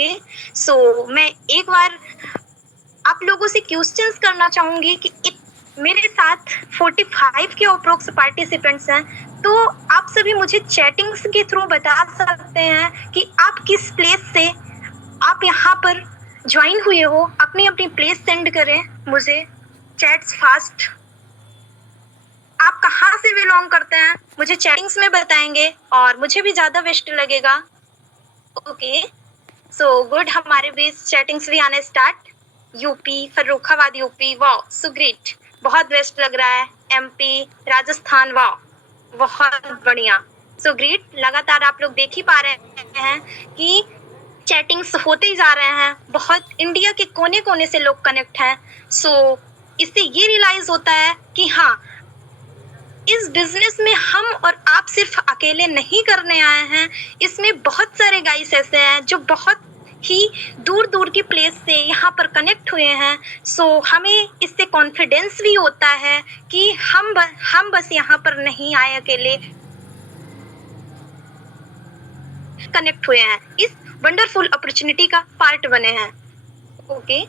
Okay, सो मैं एक बार आप लोगों से क्वेश्चंस करना चाहूंगी कि मेरे साथ 45 के अप्रोक्स पार्टिसिपेंट्स हैं, तो आप सभी मुझे चैटिंग्स के थ्रू बता सकते हैं कि आप किस प्लेस से आप यहाँ पर ज्वाइन हुए हो। अपनी अपनी प्लेस सेंड करें मुझे, चैट्स फास्ट। आप कहाँ से बिलोंग करते हैं मुझे चैटिंग्स में बताएंगे और मुझे भी ज्यादा बेस्ट लगेगा। ओके, सो गुड, हमारे बीच चैटिंग्स भी आने start. UP, Farrukhabad UP, wow so great, बहुत बेस्ट लग रहा है। एमपी, राजस्थान, वाओ बहुत बढ़िया, सो ग्रेट। लगातार आप लोग देख ही पा रहे हैं कि चैटिंग्स होते ही जा रहे हैं, बहुत इंडिया के कोने कोने से लोग कनेक्ट हैं। सो इससे ये रियलाइज होता है कि हाँ, इस बिजनेस में हम और आप सिर्फ अकेले नहीं करने आए हैं, इसमें बहुत सारे गाइस ऐसे हैं जो बहुत ही दूर दूर की प्लेस से यहाँ पर कनेक्ट हुए हैं। सो हमें इससे कॉन्फिडेंस भी होता है कि हम बस यहाँ पर नहीं आए अकेले, कनेक्ट हुए हैं, इस वंडरफुल अपॉर्चुनिटी का पार्ट बने हैं। ओके,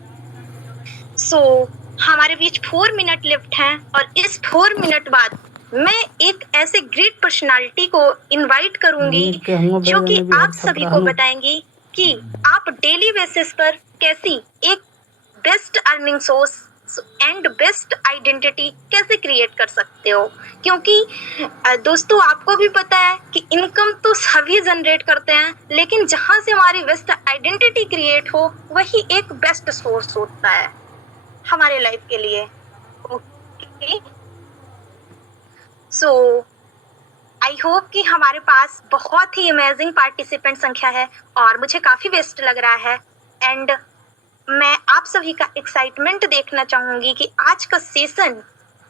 सो हमारे बीच 4 मिनट लेफ्ट हैं और इस 4 मिनट बाद मैं एक ऐसे ग्रेट पर्सनालिटी को इनवाइट करूंगी जो कि आप सभी को बताएंगी कि आप डेली बेसिस पर कैसी एक best earning source and best identity कैसे क्रिएट कर सकते हो। क्योंकि दोस्तों आपको भी पता है कि इनकम तो सभी जनरेट करते हैं, लेकिन जहां से हमारी बेस्ट आइडेंटिटी क्रिएट हो वही एक बेस्ट सोर्स होता है हमारे लाइफ के लिए। ओके, सो आई होप कि हमारे पास बहुत ही अमेजिंग पार्टिसिपेंट संख्या है और मुझे काफी बेस्ट लग रहा है। एंड मैं आप सभी का एक्साइटमेंट देखना चाहूंगी कि आज का सेशन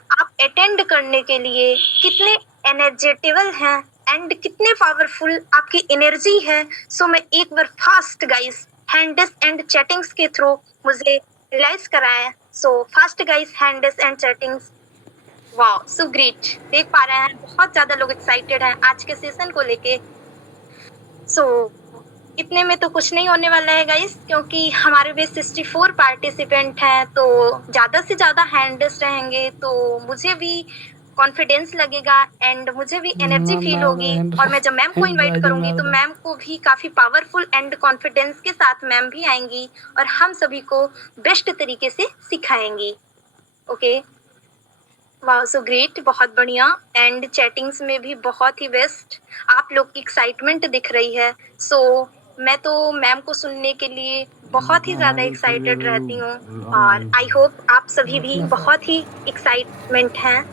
आप अटेंड करने के लिए कितने एनर्जेटिबल हैं एंड कितने पावरफुल आपकी एनर्जी है। सो मैं एक बार fast guys hands and chattings के थ्रू मुझे रियलाइज कराएं। So fast guys, hands and chattings, wow so great. देख पा रहे हैं बहुत ज्यादा लोग एक्साइटेड हैं आज के सेशन को लेके। सो इतने में तो कुछ नहीं होने वाला है गाइस, क्योंकि हमारे भी 64 पार्टिसिपेंट हैं, तो ज्यादा से ज्यादा हैंड्स रहेंगे तो मुझे भी कॉन्फिडेंस लगेगा एंड मुझे भी एनर्जी फील होगी। और मैं जब मैम को इनवाइट करूंगी तो मैम को भी काफी पावरफुल एंड कॉन्फिडेंस के साथ मैम भी आएंगी और हम सभी को बेस्ट तरीके से सिखाएंगी। ओके, वाह सो ग्रेट, बहुत बढ़िया। एंड चैटिंग्स में भी बहुत ही बेस्ट आप लोग की एक्साइटमेंट दिख रही है। सो मैं तो मैम को सुनने के लिए बहुत ही ज्यादा एक्साइटेड रहती हूँ और आई होप आप सभी भी बहुत ही एक्साइटमेंट हैं।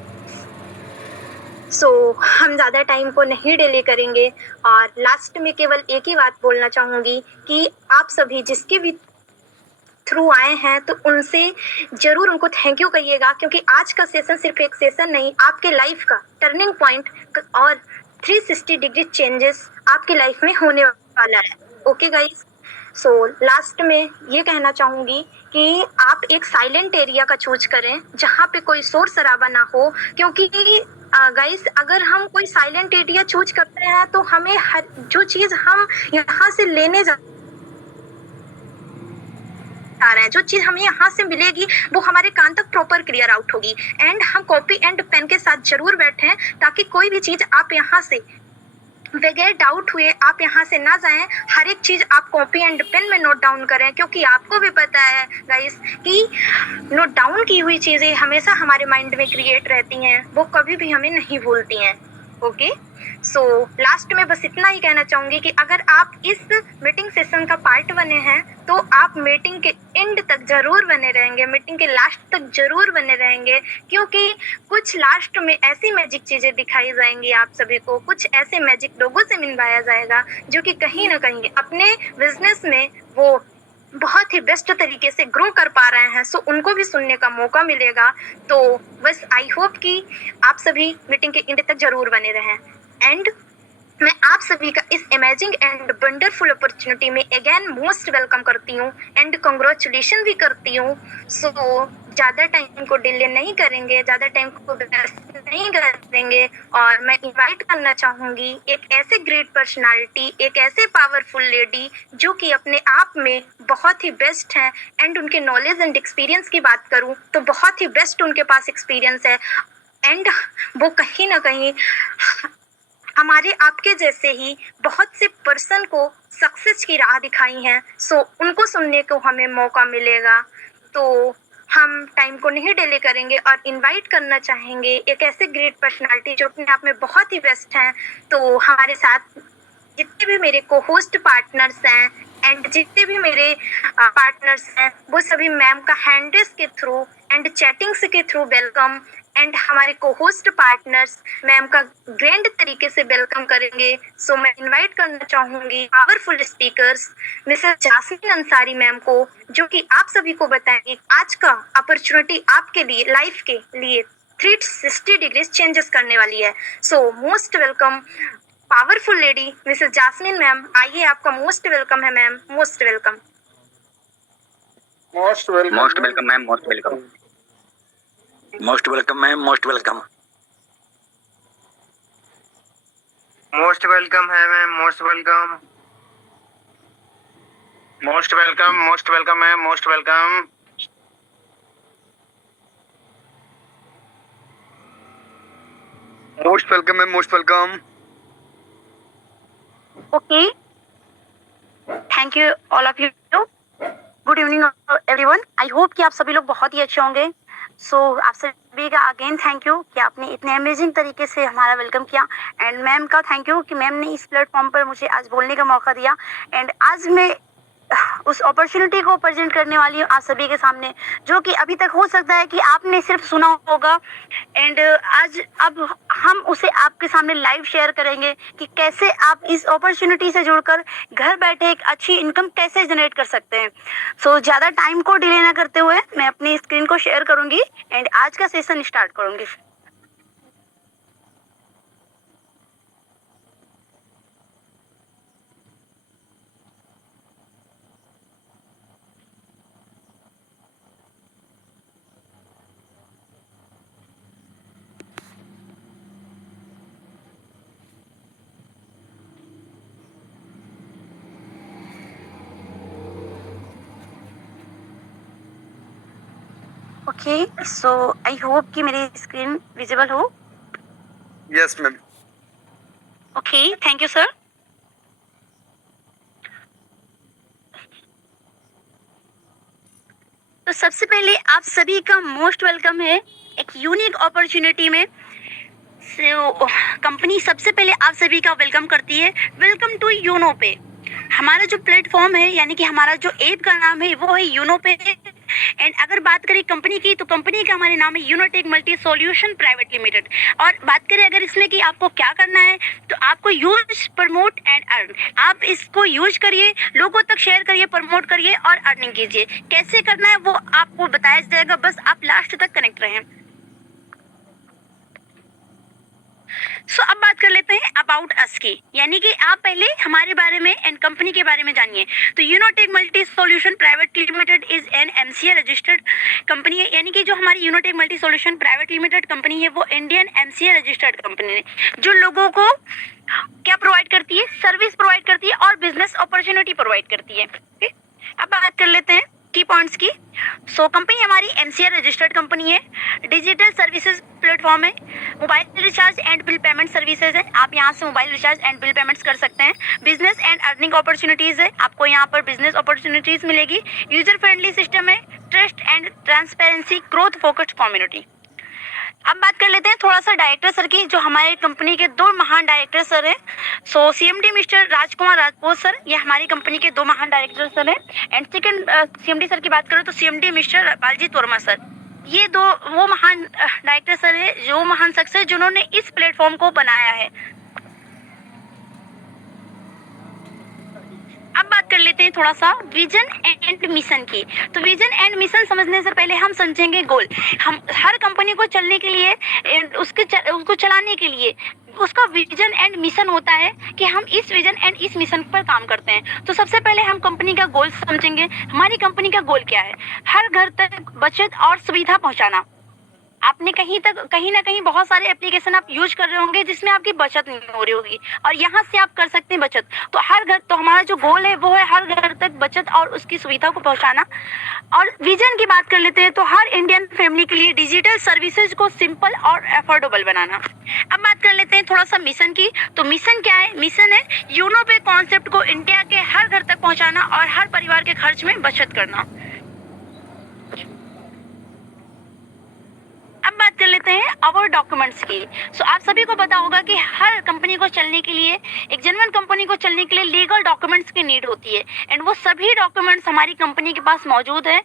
सो हम ज्यादा टाइम को नहीं डिले करेंगे और लास्ट में केवल एक ही बात बोलना चाहूंगी कि आप सभी जिसके भी थ्रू आए हैं तो उनसे जरूर उनको थैंक यू कहिएगा, क्योंकि आज का सेशन सिर्फ एक सेशन नहीं, आपके लाइफ का टर्निंग पॉइंट और 360 डिग्री चेंजेस आपकी लाइफ में होने वाला है। ओके गाइस, सो लास्ट में ये कहना चाहूंगी कि आप एक साइलेंट एरिया का चूज करें जहाँ पे कोई शोर शराबा ना हो, क्योंकि गाइस अगर हम कोई साइलेंट एरिया चूज करते हैं तो हमें हर जो चीज हम यहाँ से लेने जा रहे हैं, जो चीज हमें यहाँ से मिलेगी वो हमारे कान तक प्रॉपर क्लियर आउट होगी। एंड हम कॉपी एंड पेन के साथ जरूर बैठें ताकि कोई भी चीज आप यहाँ से बगैर डाउट हुए आप यहाँ से ना जाएं। हर एक चीज आप कॉपी एंड पेन में नोट डाउन करें, क्योंकि आपको भी पता है गाइस कि नोट डाउन की हुई चीजें हमेशा हमारे माइंड में क्रिएट रहती हैं, वो कभी भी हमें नहीं भूलती हैं। ओके, सो लास्ट में बस इतना ही कहना चाहूंगी कि अगर आप इस मीटिंग सेशन का पार्ट बने हैं तो आप मीटिंग के एंड तक जरूर बने रहेंगे, मीटिंग के लास्ट तक जरूर बने रहेंगे, क्योंकि कुछ लास्ट में ऐसी मैजिक चीजें दिखाई जाएंगी आप सभी को, कुछ ऐसे मैजिक लोगों से मिलवाया जाएगा जो कि कहीं ना कहीं अपने बिजनेस में वो बहुत ही बेस्ट तरीके से ग्रो कर पा रहे हैं। सो उनको भी सुनने का मौका मिलेगा। तो बस आई होप कि आप सभी मीटिंग के एंड तक जरूर बने रहें। एंड मैं आप सभी का इस अमेजिंग एंड वंडरफुल अपॉर्चुनिटी में अगेन मोस्ट वेलकम करती हूँ एंड कांग्रेचुलेशन भी करती हूँ। सो ज़्यादा टाइम को डिले नहीं करेंगे, ज़्यादा टाइम को वेस्ट नहीं करेंगे और मैं इनवाइट करना चाहूँगी एक ऐसे ग्रेट पर्सनालिटी, एक ऐसे पावरफुल लेडी जो कि अपने आप में बहुत ही बेस्ट हैं एंड उनके नॉलेज एंड एक्सपीरियंस की बात करूँ तो बहुत ही बेस्ट उनके पास एक्सपीरियंस है एंड वो कहीं ना कहीं हमारे आपके जैसे ही बहुत से पर्सन को सक्सेस की राह दिखाई हैं। सो उनको सुनने को हमें मौका मिलेगा तो हम टाइम को नहीं डिले करेंगे और इनवाइट करना चाहेंगे एक ऐसे ग्रेट पर्सनालिटी जो अपने आप में बहुत ही बेस्ट हैं। तो हमारे साथ जितने भी मेरे को होस्ट पार्टनर्स हैं एंड जितने भी मेरे पार्टनर्स हैं वो सभी मैम का हैंड्स के थ्रू एंड चैटिंग्स के थ्रू वेलकम एंड हमारे को होस्ट पार्टनर्स मैम का ग्रैंड तरीके से वेलकम करेंगे। सो मैं इनवाइट करना चाहूँगी powerful speakers Mrs jasmine Ansari ma'am को जो कि आप सभी को बताएंगे आज का अपॉर्चुनिटी आपके लिए लाइफ के लिए 360 डिग्रीज चेंजेस करने वाली है। So most welcome powerful lady Mrs Jasmine ma'am, आइए आपका मोस्ट वेलकम है ma'am, most welcome. Most welcome ma'am, most welcome. Most welcome ma'am, most welcome. Most welcome है ma'am, most welcome. Most welcome, most welcome ma'am, most welcome. Most welcome ma'am, most welcome. Okay, thank you all of you. Good evening everyone, I hope कि आप सभी लोग बहुत ही अच्छे होंगे। सो आप सभी का अगेन थैंक यू कि आपने इतने अमेजिंग तरीके से हमारा वेलकम किया एंड मैम का थैंक यू कि मैम ने इस प्लेटफॉर्म पर मुझे आज बोलने का मौका दिया एंड आज मैं उस अपॉर्चुनिटी को प्रेजेंट करने वाली हूँ आप सभी के सामने जो कि अभी तक हो सकता है कि आपने सिर्फ सुना होगा एंड आज अब हम उसे आपके सामने लाइव शेयर करेंगे कि कैसे आप इस अपॉर्चुनिटी से जुड़कर घर बैठे एक अच्छी इनकम कैसे जनरेट कर सकते हैं। सो ज़्यादा टाइम को डिले ना करते हुए मैं अपनी स्क्रीन को शेयर करूँगी एंड आज का सेशन स्टार्ट करूँगी। ओके, सो आई होप कि मेरी स्क्रीन विजिबल हो। Yes ma'am. Okay, thank you sir. तो सबसे पहले आप सभी का मोस्ट वेलकम है एक यूनिक अपॉर्चुनिटी में। कंपनी सबसे पहले आप सभी का वेलकम करती है। वेलकम टू यूनो पे। हमारा जो प्लेटफॉर्म है यानी कि हमारा जो ऐप का नाम है वो है यूनो पे एंड अगर बात करें कंपनी की तो कंपनी का हमारे नाम है यूनोटेक मल्टी सॉल्यूशन प्राइवेट लिमिटेड। और बात करें अगर इसमें कि आपको क्या करना है तो आपको यूज, प्रमोट एंड अर्न। आप इसको यूज करिए, लोगों तक शेयर करिए, प्रमोट करिए और अर्निंग कीजिए। कैसे करना है वो आपको बताया जाएगा, बस आप लास्ट तक कनेक्ट रहें। सो अब बात कर लेते हैं अबाउट अस की, यानी कि आप पहले हमारे बारे में एंड कंपनी के बारे में जानिए। तो Unotech multi solution private limited is an MCA registered company है, यानी कि जो हमारी Unotech multi solution private limited company है वो इंडियन एमसीए रजिस्टर्ड कंपनी है जो लोगों को क्या प्रोवाइड करती है, सर्विस प्रोवाइड करती है और बिजनेस अपॉर्चुनिटी प्रोवाइड करती है। अब बात कर लेते हैं की पॉइंट्स की। सो कंपनी हमारी एमसीए रजिस्टर्ड कंपनी है, डिजिटल सर्विसेज प्लेटफॉर्म है, mobile recharge and bill payment services है। आप यहाँ से mobile recharge and bill payments कर सकते हैं। बिजनेस एंड अर्निंग अपॉर्चुनिटीज है, आपको यहाँ पर बिजनेस अपॉर्चुनिटीज मिलेगी। यूजर फ्रेंडली सिस्टम है, trust and transparency, growth focused community. अब बात कर लेते हैं थोड़ा सा डायरेक्टर सर की, जो हमारे कंपनी के दो महान डायरेक्टर सर हैं। So CMD mister Rajkumar Rajput sir, ये हमारी कंपनी के दो महान डायरेक्टर सर हैं। एंड सेकंड सीएमडी सर की बात करें तो CMD mister Baljeet Verma sir. ये दो वो महान डायरेक्टर सर हैं, जो महान शख्स है जिन्होंने इस प्लेटफॉर्म को बनाया है। अब बात कर लेते हैं थोड़ा सा विजन एंड मिशन की। तो विजन एंड मिशन समझने से पहले हम समझेंगे गोल। हम हर कंपनी को चलने के लिए उसको चलाने के लिए उसका विजन एंड मिशन होता है कि हम इस विजन एंड इस मिशन पर काम करते हैं। तो सबसे पहले हम कंपनी का गोल समझेंगे। हमारी कंपनी का गोल क्या है? हर घर तक बचत और सुविधा पहुंचाना। आपने कहीं ना कहीं बहुत सारे एप्लीकेशन आप यूज कर रहे होंगे जिसमें आपकी बचत नहीं हो रही होगी, और यहाँ से आप कर सकते हैं बचत। तो हमारा जो गोल है वो है हर घर तक बचत और उसकी सुविधा को पहुंचाना। और विजन की बात कर लेते हैं तो हर इंडियन फैमिली के लिए डिजिटल सर्विसेज को सिंपल और अफोर्डेबल बनाना। अब बात कर लेते हैं थोड़ा सा मिशन की। तो मिशन क्या है? मिशन है यूनो पे कॉन्सेप्ट को इंडिया के हर घर तक पहुंचाना और हर परिवार के खर्च में बचत करना। अब बात कर लेते हैं अवर डॉक्यूमेंट्स की। सो आप सभी को पता होगा कि हर कंपनी को चलने के लिए, एक जेन्युइन कंपनी को चलने के लिए लीगल डॉक्यूमेंट्स की नीड होती है, एंड वो सभी डॉक्यूमेंट्स हमारी कंपनी के पास मौजूद है।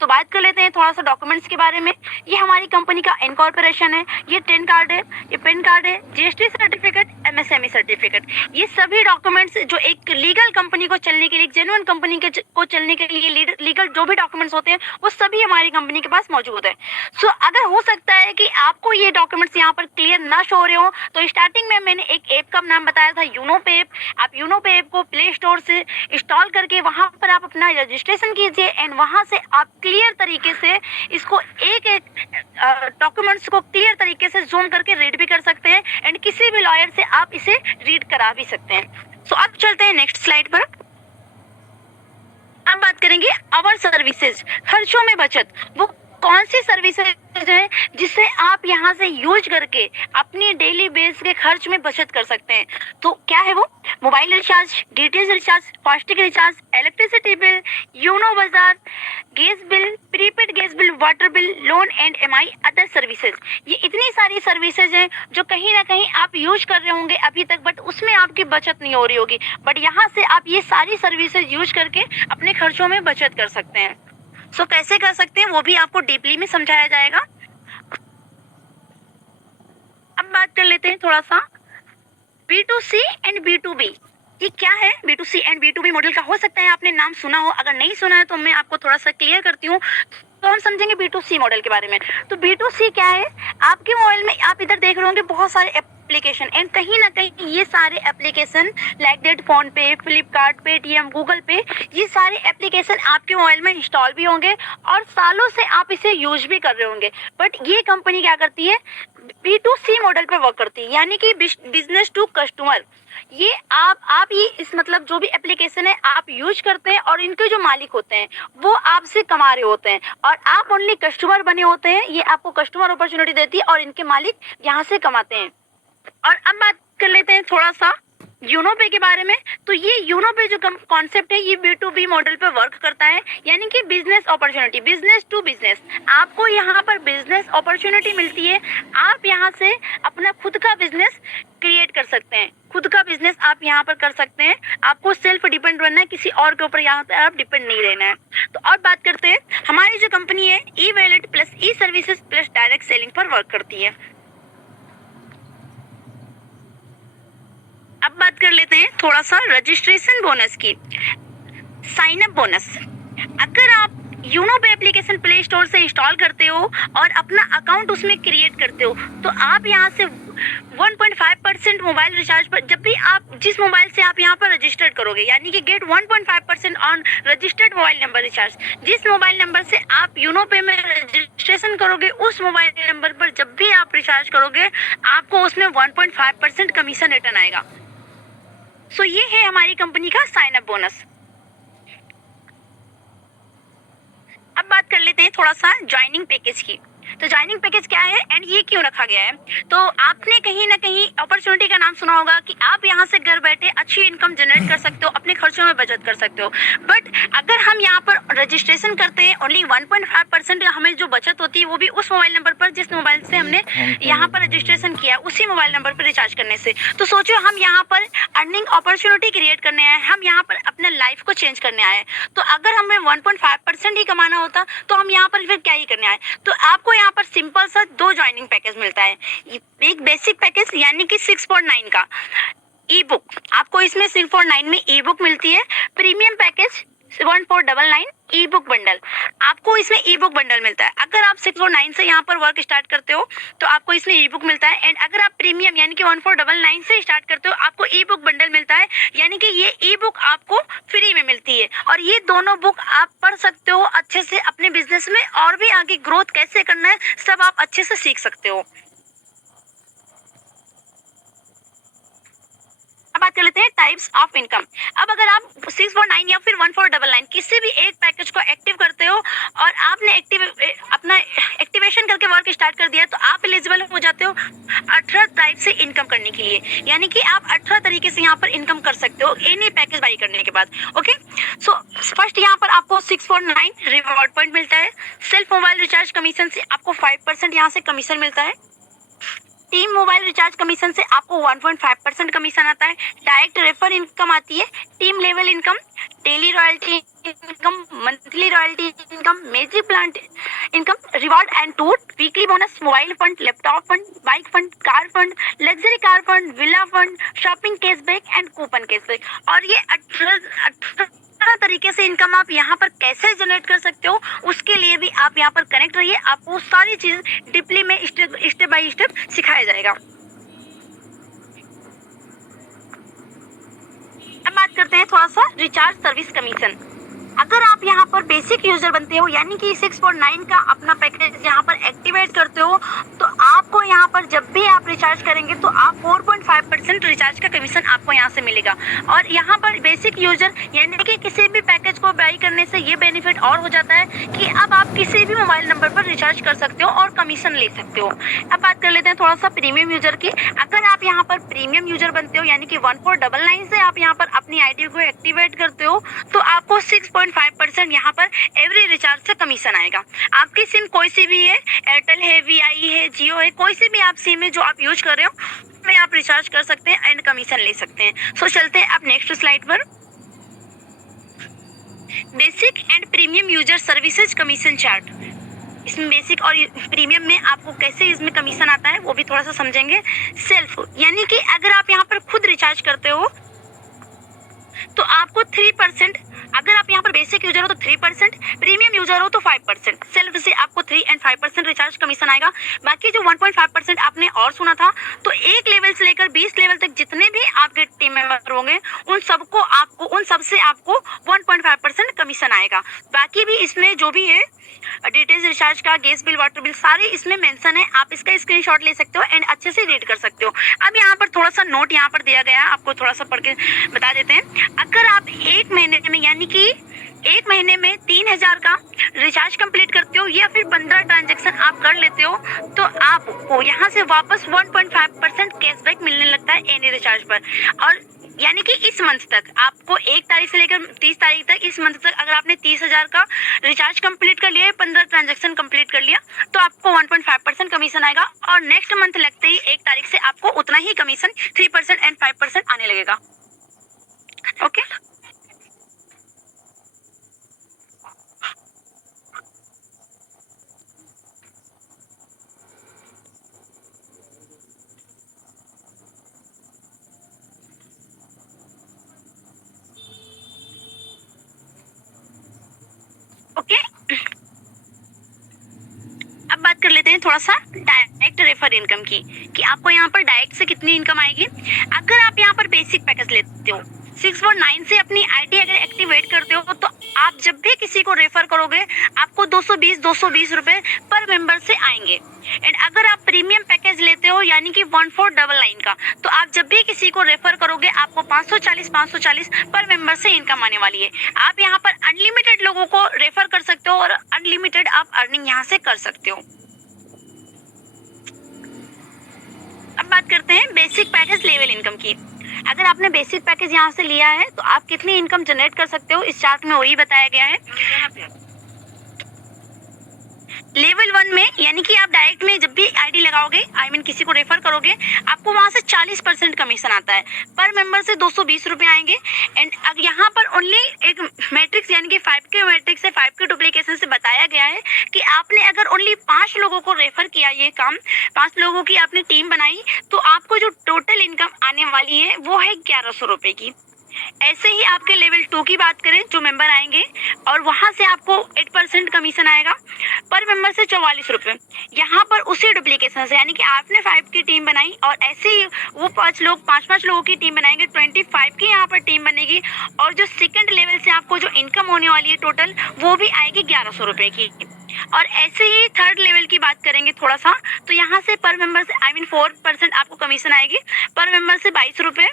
तो बात कर लेते हैं थोड़ा सा डॉक्यूमेंट्स के बारे में। ये हमारी कंपनी का इनकॉर्पोरेशन है, ये टेन कार्ड है, ये पेन कार्ड है, जीएसटी सर्टिफिकेट, एमएसएमई सर्टिफिकेट। ये सभी डॉक्यूमेंट्स जो एक लीगल कंपनी को चलने के लिए, एक जेन्युइन कंपनी को चलने के लिए लीगल जो भी डॉक्यूमेंट्स होते हैं वो सभी हमारी कंपनी के पास मौजूद है। सो अगर हो सकता है कि आपको ये डॉक्यूमेंट्स यहाँ पर क्लियर ना शो हो रहे हो, तो स्टार्टिंग में मैंने एक ऐप का नाम बताया था यूनो पे ऐप। आप यूनो पे ऐप को प्ले स्टोर से इंस्टॉल करके वहां पर आप अपना रजिस्ट्रेशन कीजिए, एंड वहां से आप क्लियर तरीके से इसको एक डॉक्यूमेंट्स को क्लियर तरीके से जूम करके रीड भी कर सकते हैं, एंड किसी भी लॉयर से आप इसे रीड करा भी सकते हैं। सो अब चलते हैं नेक्स्ट स्लाइड पर। अब बात करेंगे अवर सर्विसेज, खर्चों में बचत। वो कौन सी सर्विसेज है जिससे आप यहाँ से यूज करके अपनी डेली बेस के खर्च में बचत कर सकते हैं? तो क्या है वो? Mobile recharge, DTH recharge, FASTag recharge, electricity bill, Uno बाजार, gas bill, prepaid gas bill, water bill, loan and EMI, other services. ये इतनी सारी सर्विसेज हैं जो कहीं ना कहीं आप यूज कर रहे होंगे अभी तक, बट उसमें आपकी बचत नहीं हो रही होगी। बट यहाँ से आप ये सारी सर्विसेज यूज करके अपने खर्चों में बचत कर सकते हैं। सो कैसे कर सकते हैं वो भी आपको डीपली में समझाया जाएगा। अब बात कर लेते हैं थोड़ा सा B2C एंड B2B। ये क्या है? B2C एंड B2B मॉडल का हो सकता है आपने नाम सुना हो, अगर नहीं सुना है तो मैं आपको थोड़ा सा क्लियर करती हूँ। तो हम समझेंगे B2C मॉडल के बारे में। तो B2C क्या है? आपके मोबाइल में आप इधर देख रहे होंगे बहुत सारे एप्लीकेशन, एंड कहीं ना कहीं ये सारे एप्लीकेशन लाइक दैट फोन पे, फ्लिपकार्ट, पेटीएम, गूगल पे, ये सारे एप्लीकेशन आपके मोबाइल में इंस्टॉल भी होंगे और सालों से आप इसे यूज भी कर रहे होंगे। बट ये कंपनी क्या करती है? B2C मॉडल पे वर्क करती है, यानी कि बिजनेस टू कस्टमर। ये आप ये इस मतलब जो भी एप्लीकेशन है आप यूज करते हैं, और इनके जो मालिक होते हैं वो आपसे कमा रहे होते हैं, और आप ओनली कस्टमर बने होते हैं। ये आपको कस्टमर अपॉर्चुनिटी देती है और इनके मालिक यहाँ से कमाते हैं। और अब बात कर लेते हैं थोड़ा सा यूनो पे के बारे में। तो ये यूनो पे जो कॉन्सेप्ट है ये B2B मॉडल पे वर्क करता है, यानी कि business opportunity, business to business. आपको यहाँ पर बिजनेस अपॉर्चुनिटी मिलती है, आप यहाँ से अपना खुद का बिजनेस क्रिएट कर सकते हैं, खुद का बिजनेस आप यहाँ पर कर सकते हैं। आपको सेल्फ डिपेंड बनना है, किसी और के ऊपर यहाँ पर आप डिपेंड नहीं रहना है। तो और बात करते हैं हमारी जो कंपनी है ई वैलेट प्लस ई सर्विसेज प्लस डायरेक्ट सेलिंग पर वर्क करती है। अब बात कर लेते हैं थोड़ा सा रजिस्ट्रेशन बोनस की, साइन अप बोनस। अगर आप यूनो पे एप्लीकेशन प्ले स्टोर से इंस्टॉल करते हो और अपना अकाउंट उसमें क्रिएट करते हो, तो आप यहाँ से 1.5% मोबाइल रिचार्ज पर, जब भी आप जिस मोबाइल से आप यहाँ पर रजिस्टर्ड करोगे, यानी कि get 1.5% on registered mobile number recharge. जिस मोबाइल नंबर से आप यूनो पे में रजिस्ट्रेशन करोगे उस मोबाइल नंबर पर जब भी आप रिचार्ज करोगे आपको उसमें 1.5% कमीशन रिटर्न आएगा। सो ये है हमारी कंपनी का साइन अप बोनस। अब बात कर लेते हैं थोड़ा सा ज्वाइनिंग पैकेज की। तो ज्वाइनिंग पैकेज क्या है एंड ये क्यों रखा गया है? तो आपने कहीं ना कहीं अपॉर्चुनिटी का नाम सुना होगा कि आप यहाँ से घर बैठे अच्छी इनकम जनरेट कर सकते हो, अपने खर्चों में बचत कर सकते हो। बट अगर हम यहाँ पर रजिस्ट्रेशन करते हैं, ओनली 1.5% हमें जो बचत होती है वो भी उस मोबाइल नंबर पर जिस मोबाइल से हमने यहाँ पर रजिस्ट्रेशन किया उसी मोबाइल नंबर पर रिचार्ज करने से। तो सोचो हम यहाँ पर अर्निंग अपॉर्चुनिटी क्रिएट करने आए, हम यहाँ पर अपने लाइफ को चेंज करने आए। तो अगर हमें 1.5% ही कमाना होता तो हम यहाँ पर फिर क्या ही करने आए? तो आपको यहाँ पर सिंपल सा 2 ज्वाइनिंग पैकेज मिलता है। एक बेसिक पैकेज यानी कि 649 का ई बुक, आपको इसमें 649 में ई बुक मिलती है। प्रीमियम पैकेज 1499 ई बुक बंडल, आपको इसमें ई बुक बंडल मिलता है। अगर आप 649 से यहाँ पर वर्क स्टार्ट करते हो तो आपको इसमें ई बुक मिलता है। एंड अगर आप प्रीमियम यानी कि 1499 से स्टार्ट करते हो आपको ई बुक बंडल मिलता है, यानी कि ये ई बुक आपको फ्री में मिलती है। और ये दोनों बुक आप पढ़ सकते हो अच्छे से, अपने बिजनेस में और भी आगे ग्रोथ कैसे करना है सब आप अच्छे से सीख सकते हो। अब बात कर लेते हैं टाइप्स ऑफ इनकम। अब अगर आप 649 या फिर 1499 किसी भी एक पैकेज को एक्टिव करते हो और आपने अपना एक्टिवेशन करके वर्क स्टार्ट कर दिया तो आप एलिजिबल हो जाते हो 18 टाइप से इनकम करने के लिए, यानी कि आप 18 तरीके से यहाँ पर इनकम कर सकते हो एनी पैकेज बाई करने के बाद। ओके, सो फर्स्ट यहाँ पर आपको 649 रिवॉर्ड पॉइंट मिलता है। सेल्फ मोबाइल रिचार्ज कमीशन से आपको 5% यहाँ से कमीशन मिलता है। टीम मोबाइल रिचार्ज कमीशन से आपको 1.5% कमीशन आता है। डायरेक्ट रेफर इनकम आती है, team level income, daily royalty income, monthly royalty income, magic plant income, reward and tour, weekly bonus, mobile fund, laptop fund, bike fund, car fund, luxury car fund, villa fund, shopping cashback and coupon cashback. और ये 18 तरीके से income आप यहाँ पर कैसे generate कर सकते हो उसके लिए भी आप यहाँ पर कनेक्ट रहिए, आपको सारी चीज डीपली में स्टेप बाय स्टेप सिखाया जाएगा। अब बात करते हैं थोड़ा सा रिचार्ज सर्विस कमीशन। अगर आप यहाँ पर बेसिक यूजर बनते हो यानी कि 649 का अपना पैकेज यहाँ पर एक्टिवेट करते हो तो आपको यहाँ पर जब भी आप रिचार्ज करेंगे तो आप 4.5% रिचार्ज का कमीशन आपको यहाँ से मिलेगा। और यहाँ पर बेसिक यूजर यानी कि किसी भी पैकेज को बाई करने से ये बेनिफिट और हो जाता है कि अब आप किसी भी मोबाइल नंबर पर रिचार्ज कर सकते हो और कमीशन ले सकते हो। अब बात कर लेते हैं थोड़ा सा प्रीमियम यूजर की। अगर आप यहाँ पर प्रीमियम यूजर बनते हो यानी कि 1499 से आप यहाँ पर अपनी आईडी को एक्टिवेट करते हो तो आपको 6.5% यहाँ पर एवरी रिचार्ज से कमीशन आएगा। आपकी सिम कोई सी भी है, एयरटेल है, वीआई है, जियो है, कोई सी भी आप सिम है जो आप यूज कर रहे हो में आप रिचार्ज कर सकते हैं एंड कमीशन ले सकते हैं। सो चलते हैं अब नेक्स्ट स्लाइड पर। Basic and premium user services commission chart. इसमें बेसिक और प्रीमियम में आपको कैसे इसमें कमीशन आता है वो भी थोड़ा सा समझेंगे। सेल्फ यानी कि अगर आप यहाँ पर खुद रिचार्ज करते हो तो आपको 3%, अगर आप यहाँ पर बेसिक यूजर हो तो 3%, प्रीमियम यूजर हो तो 5%, सेल्फ से आपको 3 एंड 5% रिचार्ज कमीशन आएगा। बाकी जो 1.5% आपने और सुना था तो एक लेवल से लेकर 20 लेवल तक जितने भी आपके टीम मेंबर होंगे उन सबसे आपको 1.5% कमीशन आएगा। बाकी भी इसमें जो भी है डिटेल्स रिचार्ज का, गैस बिल, वाटर बिल सारे इसमें मेंशन है, आप इसका स्क्रीनशॉट ले सकते हो एंड अच्छे से रीड कर सकते हो। अब यहाँ पर थोड़ा सा नोट यहाँ पर दिया गया है, आपको थोड़ा सा पढ़ के बता देते हैं। अगर आप एक महीने में यानी कि एक महीने में 3000 का रिचार्ज कंप्लीट करते हो या फिर 15 ट्रांजैक्शन आप कर लेते हो तो आपको यहाँ से वापस 1.5% कैशबैक मिलने लगता है एनी रिचार्ज पर। और यानी कि इस मंथ तक आपको 1 तारीख से लेकर 30 तारीख तक, इस मंथ तक अगर आपने 30,000 का रिचार्ज कंप्लीट कर लिया है, 15 ट्रांजैक्शन कंप्लीट कर लिया तो आपको 1.5% कमीशन आएगा। और नेक्स्ट मंथ लगते ही 1 तारीख से आपको उतना ही कमीशन 3% एंड 5% आने लगेगा। Okay, okay. अब बात कर लेते हैं थोड़ा सा डायरेक्ट रेफर इनकम की कि आपको यहाँ पर डायरेक्ट से कितनी इनकम आएगी। अगर आप यहाँ पर बेसिक पैकेज लेते हो 649 से अपनी आईडी अगर एक्टिवेट करते हो तो आप जब भी किसी को रेफर करोगे आपको 220 रुपए पर मेंबर से आएंगे। एंड अगर आप प्रीमियम पैकेज लेते हो यानी कि 1499 का तो आप जब भी किसी को रेफर करोगे आपको 540 पर मेंबर से इनकम आने वाली है। आप यहाँ पर अनलिमिटेड लोगों को रेफर कर सकते हो और अनलिमिटेड आप अर्निंग यहाँ से कर सकते हो। अब बात करते हैं बेसिक पैकेज लेवल इनकम की। अगर आपने बेसिक पैकेज यहाँ से लिया है तो आप कितनी इनकम जनरेट कर सकते हो इस चार्ट में वही बताया गया है। लेवल 1 में यानी कि आप डायरेक्ट में जब भी आईडी लगाओगे किसी को रेफर करोगे आपको वहां से 40% कमीशन आता है। पर मेंबर से 220 रुपए आएंगे। एंड अब यहाँ पर ओनली एक मैट्रिक्स यानी कि 5 के मैट्रिक्स से 5 के डुप्लीकेशन से बताया गया है कि आपने अगर ओनली 5 लोगों को रेफर किया, ये काम 5 लोगों की आपने टीम बनाई तो आपको जो टोटल इनकम आने वाली है वो है 1100 रुपए की। ऐसे ही आपके लेवल 2 की बात करें जो मेंबर आएंगे और वहां से आपको 8% कमीशन आएगा पर मेंबर से 44 रुपये। यहाँ पर उसी डुप्लीकेशन से यानी कि आपने 5 की टीम बनाई और ऐसे ही वो 5 लोगों की टीम बनाएंगे, 25 की यहाँ पर टीम बनेगी और जो सेकंड लेवल से आपको जो इनकम होने वाली है टोटल वो भी आएगी 1100 रुपये की। और ऐसे ही थर्ड लेवल की बात करेंगे थोड़ा सा, तो यहाँ से पर मेंबर से 4% आपको कमीशन आएगी पर मेंबर से 22 रुपये।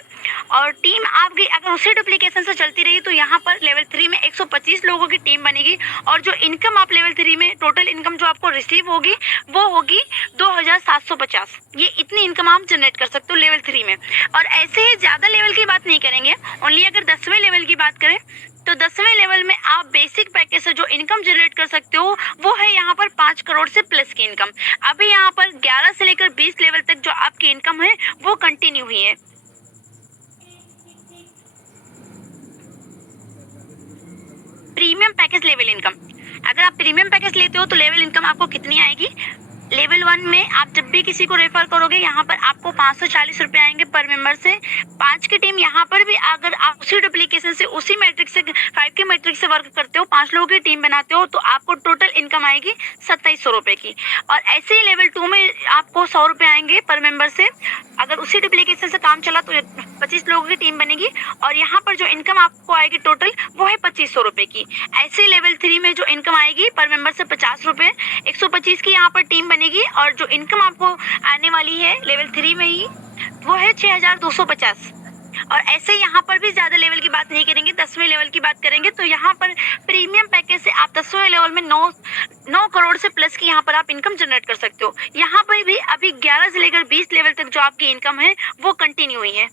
और टीम आपकी अगर उसी डुप्लीकेशन से चलती रही तो यहाँ पर लेवल 3 में 125 लोगों की टीम बनेगी और जो इनकम आप लेवल 3 में टोटल इनकम जो आपको रिसीव होगी वो होगी 2750। ये इतनी इनकम आप जनरेट कर सकते हो लेवल 3 में। और ऐसे ही ज़्यादा लेवल की बात नहीं करेंगे, ओनली अगर 10वें लेवल की बात करें तो 10वें लेवल में आप बेसिक पैकेज से जो इनकम जनरेट कर सकते हो वो है यहाँ पर 5 करोड़ से प्लस की इनकम। अभी यहाँ पर 11 से लेकर 20 लेवल तक जो आपकी इनकम है वो कंटिन्यू हुई है। प्रीमियम पैकेज लेवल इनकम, अगर आप प्रीमियम पैकेज लेते हो तो लेवल इनकम आपको कितनी आएगी? लेवल 1 में आप जब भी किसी को रेफर करोगे यहाँ पर आपको 540 रुपये आएंगे पर मेंबर से। 5 की टीम यहाँ पर भी अगर आप उसी डुप्लीकेशन से उसी मैट्रिक्स से 5 के मैट्रिक्स से वर्क करते हो, 5 लोगों की टीम बनाते हो तो आपको टोटल इनकम आएगी 2700 रुपये की। और ऐसे ही लेवल 2 में आपको 100 रुपये आएंगे पर मेंबर से। अगर उसी डुप्लीकेशन से काम चला तो 25 लोगों की टीम बनेगी और यहाँ पर जो इनकम आपको आएगी टोटल वो है 2500 रुपये की। ऐसे लेवल 3 में जो इनकम आएगी पर मेंबर से 50 रुपये, 125 की यहाँ पर टीम बनेगी और जो इनकम आपको आने वाली है लेवल 3 में ही वो है 6250। और ऐसे यहाँ पर भी ज़्यादा लेवल की बात नहीं करेंगे, 10वें लेवल की बात करेंगे तो यहाँ पर प्रीमियम पैकेज से आप 10वें लेवल में 9 करोड़ से प्लस की यहाँ पर आप इनकम जनरेट कर सकते हो। यहाँ पर भी अभी 11 से लेकर 20 लेवल तक जो आपकी इनकम है वो कंटिन्यू हुई है।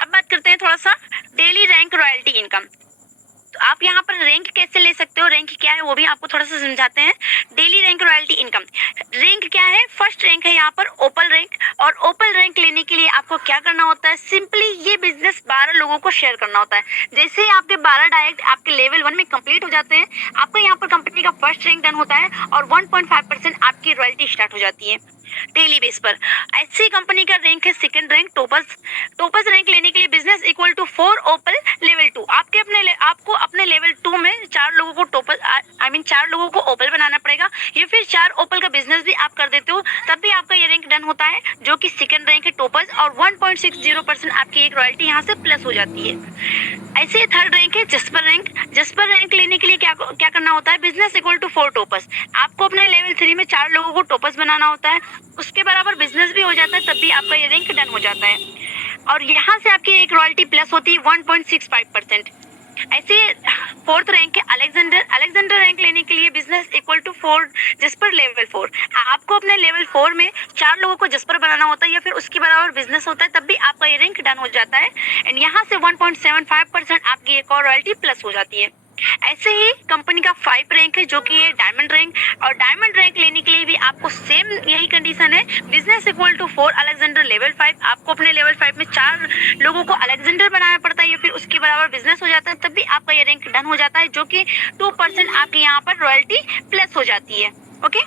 अब बात करते हैं थोड़ा सा डेली रैंक रॉयल्टी इनकम। तो आप यहाँ पर रैंक कैसे ले सकते हो, रैंक क्या है वो भी आपको थोड़ा सा समझाते हैं। Daily rank royalty income, rank क्या है? फर्स्ट रैंक है यहाँ पर ओपल रैंक। और ओपल रैंक लेने के लिए आपको क्या करना होता है? सिंपली ये बिजनेस 12 लोगों को शेयर करना होता है। जैसे ही आपके 12 डायरेक्ट आपके लेवल 1 में कंप्लीट हो जाते हैं, आपको यहाँ पर कंपनी का फर्स्ट रैंक डन होता है और 1.5% आपकी रॉयल्टी स्टार्ट हो जाती है डेली बेस पर। ऐसी कंपनी का रैंक है सेकंड रैंक टोपस रैंक लेने के लिए business equal to 4 opal level 2। आपको अपने लेवल 2 में 4 लोगों को टोपस 4 लोगों को ओपल बनाना पड़ेगा या फिर 4 ओपल का बिजनेस भी आप कर देते हो तब भी आपका ये रैंक डन होता है, जो कि सेकंड रैंक है टोपस। और 1.60% आपकी एक रॉयल्टी यहाँ से प्लस हो जाती है। ऐसे थर्ड रैंक है जस्पर रैंक लेने के लिए क्या करना होता है? Business equal to 4 topaz. आपको अपने लेवल 3 में 4 लोगों को टोपस बनाना होता है, उसके बराबर बिजनेस भी हो जाता है तब भी आपका ये रैंक डन हो जाता है। और यहाँ से आपकी एक रॉयल्टी प्लस होती है 1.65%। ऐसे फोर्थ रैंक है अलेक्जेंडर रैंक लेने के लिए business equal to 4 jasper level 4। आपको अपने लेवल 4 में 4 लोगों को जस्पर बनाना होता है या फिर उसके बराबर बिजनेस होता है तब भी आपका ये रैंक डन हो जाता है। एंड यहाँ से 1.75% आपकी एक और रॉयल्टी प्लस हो जाती है। ऐसे ही कंपनी का 5 रैंक है जो कि है डायमंड रैंक। और डायमंड रैंक लेने के लिए भी आपको सेम यही कंडीशन है, business equal to 4 Alexander level 5। आपको अपने लेवल 5 में 4 लोगों को अलेक्जेंडर बनाना पड़ता है या फिर उसके बराबर बिजनेस हो जाता है तब भी आपका ये रैंक डन हो जाता है, जो कि 2% आपकी यहाँ पर रॉयल्टी प्लस हो जाती है। ओके,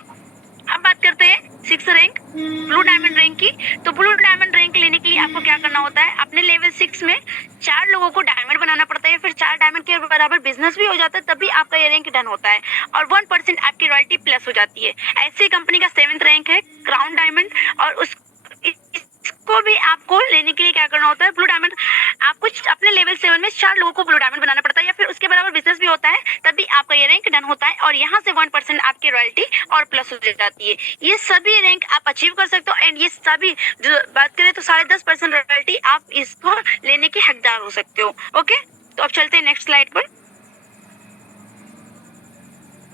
अब बात करते हैं 6 रैंक ब्लू डायमंड रैंक की। तो ब्लू डायमंड रैंक लेने के लिए आपको क्या करना होता है? अपने लेवल 6 में 4 लोगों को डायमंड बनाना पड़ता है या फिर 4 डायमंड के बराबर बिजनेस भी हो जाता है तब भी आपका ये रैंक डन होता है और 1% आपकी रॉयल्टी प्लस हो जाती है। ऐसे कंपनी का 7th रैंक है क्राउन डायमंड और इसको भी आपको लेने के लिए क्या करना होता है? ब्लू डायमंड आपको अपने लेवल 7 में 4 लोगों को ब्लू डायमंड बनाना पड़ता है या फिर उसके बराबर बिजनेस भी होता है तब भी आपका ये रैंक डन होता है और यहाँ से 1% आपकी रॉयल्टी और प्लस हो जाती है। ये सभी रैंक आप अचीव कर सकते हो एंड ये सभी जो बात करें तो 10.5% रॉयल्टी आप इसको लेने के हकदार हो सकते हो। ओके, तो अब चलते हैं नेक्स्ट स्लाइड पर।